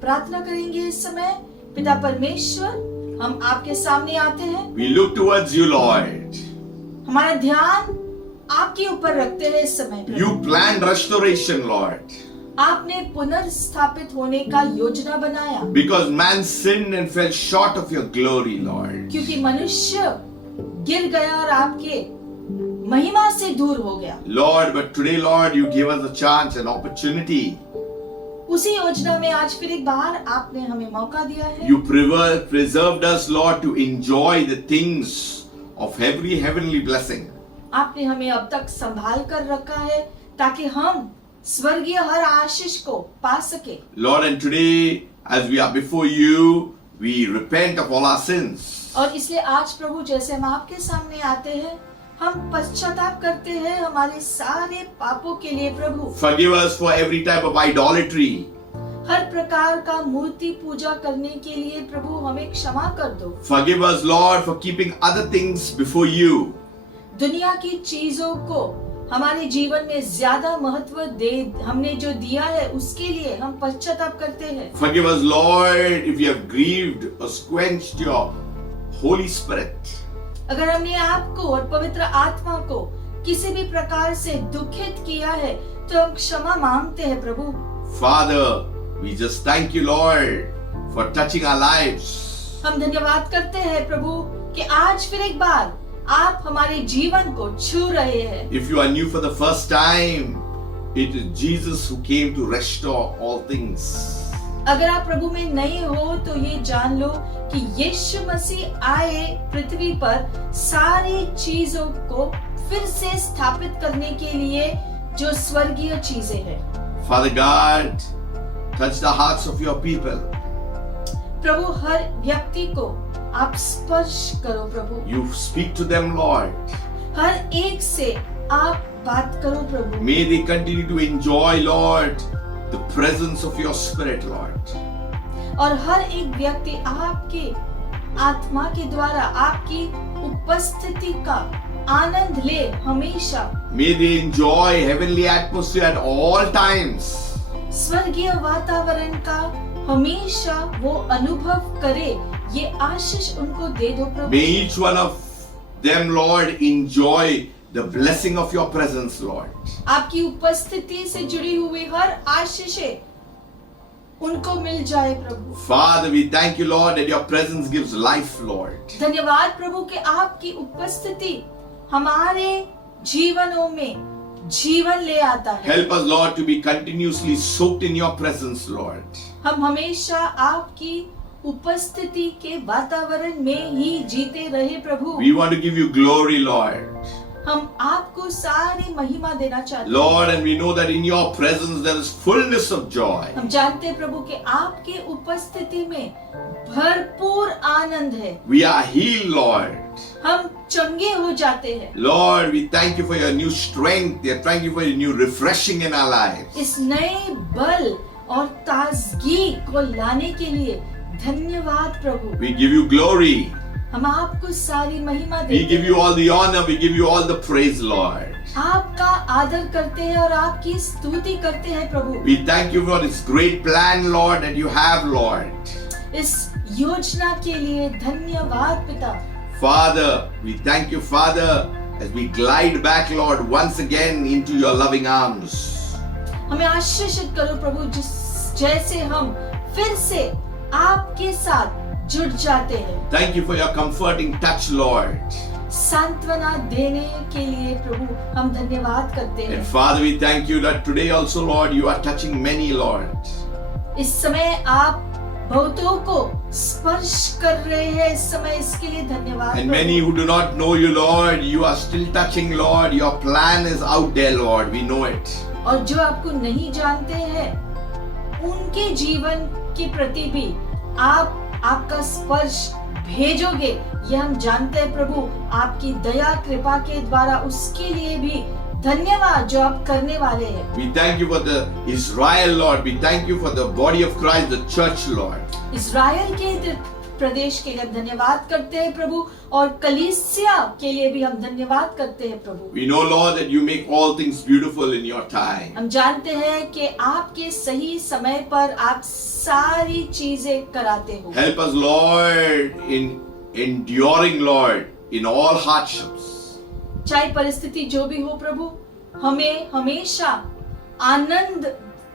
प्रार्थना करेंगे इस समय। पिता परमेश्वर, हम आपके सामने आते हैं। We look towards you, Lord. हमारा ध्यान आपके ऊपर रखते हैं इस समय। प्रभु। You planned restoration, Lord. आपने पुनर्स्थापित होने का योजना बनाया, Because man sinned and fell short of your glory, Lord. क्योंकि मनुष्य गिर गया और आपके महिमा से दूर हो गया। Lord, but today, Lord, you gave us a chance, an opportunity. उसी योजना में आज फिर एक बार आपने हमें मौका दिया है। You preserved us, Lord, to enjoy the things of every heavenly blessing. आपने हमें अब तक संभाल कर रखा है ताकि हम स्वर्गीय हर आशीष को पा सके। Lord, and today, as we are before you, we repent of all our sins. और इसलिए आज प्रभु, जैसे हम आपके सामने आते हैं, हम पश्चाताप करते हैं हमारे सारे पापों के लिए। प्रभु, Forgive us for every type of idolatry. हर प्रकार का मूर्ति पूजा करने के लिए प्रभु हमें क्षमा कर दो। Forgive us, Lord, for keeping other things before you. दुनिया की चीजों को हमारे जीवन में ज्यादा महत्व दे हमने जो दिया है उसके लिए हम पश्चाताप करते हैं। Forgive us, Lord, if we have grieved or quenched your Holy Spirit. अगर हमने आपको और पवित्र आत्मा को किसी भी प्रकार से दुखित किया है तो हम क्षमा मांगते हैं प्रभु। Father, we just thank you, Lord, for touching our lives. हम धन्यवाद करते हैं प्रभु कि आज फिर एक बार आप हमारे जीवन को छू रहे हैं। If you are new for the first time, it is Jesus who came to restore all things. अगर आप प्रभु में नए हो तो ये जान लो कि यीशु मसीह आए पृथ्वी पर सारी चीजों को फिर से स्थापित करने के लिए जो स्वर्गीय चीजें हैं। Father God, touch the hearts of your people. प्रभु, हर व्यक्ति को आप स्पर्श करो प्रभु। You speak to them, Lord. हर एक से आप बात करो प्रभु। May they continue to enjoy, Lord, the presence of your Spirit, Lord. और हर एक व्यक्ति आपके आत्मा के द्वारा आपकी उपस्थिति का आनंद ले हमेशा। May they enjoy heavenly atmosphere at all times. स्वर्गीय वातावरण का हमेशा वो अनुभव करे, ये आशीष उनको दे दो प्रभु। May each one of them, Lord, enjoy the blessing of your presence, Lord. आपकी उपस्थिति से जुड़ी हुई हर आशीषें उनको मिल जाए प्रभु। Father, we thank you, Lord, that your presence gives life, Lord. धन्यवाद प्रभु कि आपकी उपस्थिति हमारे जीवनों में जीवन ले आता है। Help us, Lord, to be continuously soaked in your presence, Lord. हम हमेशा आपकी उपस्थिति के वातावरण में ही जीते रहे प्रभु। We want to give you glory, Lord. हम आपको सारी महिमा देना चाहते हैं। Lord, and we know that in your presence there is fullness of joy. हम जानते हैं प्रभु कि आपके उपस्थिति में भरपूर आनंद है। We are healed, Lord. हम चंगे हो जाते हैं। Lord, we thank you for your new strength. We thank you for your new refreshing in our lives. इस नए बल और ताजगी को लाने के लिए धन्यवाद प्रभु। We give you glory. हम आपको सारी महिमा We देते give हैं। you all the honor. We give you all the praise, Lord. आपका आदर करते हैं और आपकी स्तुति करते हैं प्रभु। We thank you for this great plan, Lord, that you have, Lord. इस योजना के लिए धन्यवाद पिता। Father, we thank you, Father, as we glide back, Lord, once again into your loving arms. हमें आशीषित करो प्रभु, जैसे हम फिर से आपके साथ जुड़ जाते हैं। Thank you for your comforting touch, Lord. सांत्वना देने के लिए प्रभु हम धन्यवाद करते हैं। And Father, we thank you that today also, Lord, you are touching many, Lord. इस समय आप बहुतों को स्पर्श कर रहे हैं इस समय, इसके लिए धन्यवाद And Prabhu. many who do not know you, Lord, you are still touching, Lord. Your plan is out there, Lord. We know it. और जो आपको नहीं जानते हैं उनके जीवन के प्रति भी आप आपका स्पर्श भेजोगे, ये हम जानते हैं प्रभु। आपकी दया कृपा के द्वारा उसके लिए भी धन्यवाद जो आप करने वाले हैं। We thank you for the Israel, Lord. We thank you for the body of Christ, the church, Lord. Israel के प्रदेश के लिए हम धन्यवाद करते हैं प्रभु, और कलीसिया के लिए भी हम धन्यवाद करते हैं प्रभु। We know, Lord, that you make all things beautiful in your time. हम जानते हैं कि आपके सही समय पर आप सारी चीजें कराते हो। Help us, Lord, in enduring, Lord, in all hardships. चाहे परिस्थिति जो भी हो प्रभु, हमें हमेशा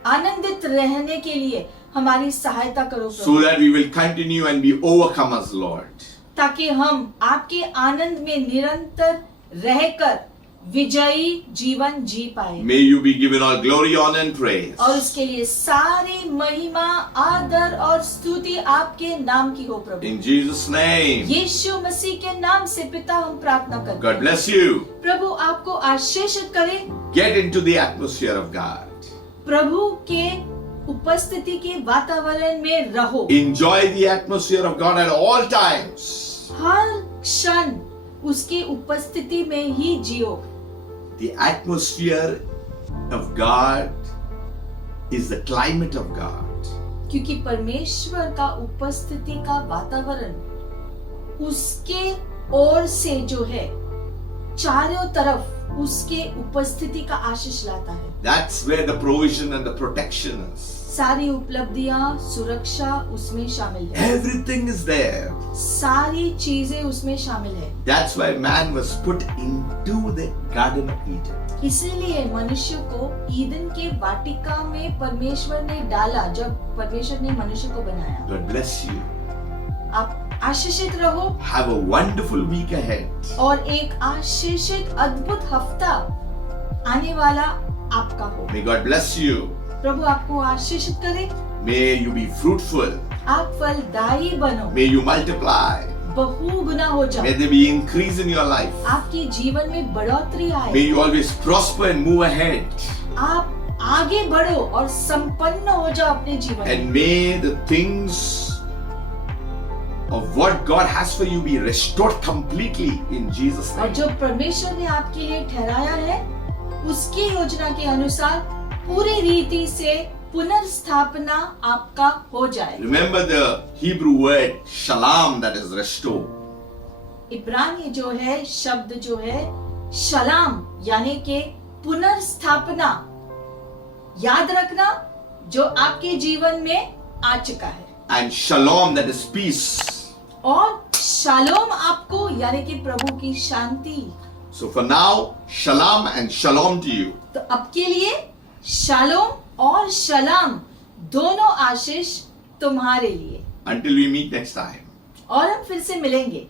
आनंदित रहने के लिए हमारी सहायता करो So Prabhu, that we will continue and be overcomers, Lord. ताकि हम आपके आनंद में निरंतर रहकर विजयी जीवन जी पाए। May you be given all glory, honor, and praise. और उसके लिए सारी महिमा, आदर और स्तुति आपके नाम की हो प्रभु। In Jesus' name. यीशु मसीह के नाम से पिता हम प्रार्थना करते God हैं। bless you. प्रभु आपको आशीषित करे। Get into the atmosphere of God. प्रभु के उपस्थिति के वातावरण में रहो। Enjoy the atmosphere of God at all times. हर क्षण उसकी उपस्थिति में ही जियो। The atmosphere of God is the climate of God. क्योंकि परमेश्वर का उपस्थिति का वातावरण उसके ओर से जो है, चारों तरफ उसके उपस्थिति का आशीष लाता है। That's where the provision and the protection is. सारी उपलब्धियां, सुरक्षा उसमें शामिल है। Everything is there. सारी चीजें उसमें शामिल है। That's why man was put into the Garden of Eden. इसीलिए मनुष्य को ईदन के वाटिका में परमेश्वर ने डाला, जब परमेश्वर ने मनुष्य को बनाया। God bless you. आप आशीषित रहो Have a wonderful week ahead. और एक आशीषित अद्भुत हफ्ता आने वाला आपका हो। May God bless you. प्रभु आपको आशीषित करे। May you be fruitful. आप फलदायी बनो, May you multiply. बहुगुना हो जाओ। May there be increase in your life. आपके जीवन में बढ़ोतरी May आए। you always prosper and move ahead. आप आगे बढ़ो और संपन्न हो जाओ अपने जीवन में। And may the things of what God has for you be restored completely in Jesus' और name. जो परमेश्वर ने आपके लिए ठहराया है, उसकी योजना के अनुसार पूरी रीति से पुनर्स्थापना आपका हो जाए। Remember the Hebrew word shalom, that is restore. इब्रानी जो है शब्द जो है शलाम, यानी के पुनर्स्थापना, याद रखना, जो आपके जीवन में आ चुका है। And shalom, that is peace. और शालोम आपको, यानी कि प्रभु की शांति। So for now, shalom and shalom to you. तो अब के लिए शालोम और शलाम दोनों आशीष तुम्हारे लिए। Until we meet next time. और हम फिर से मिलेंगे।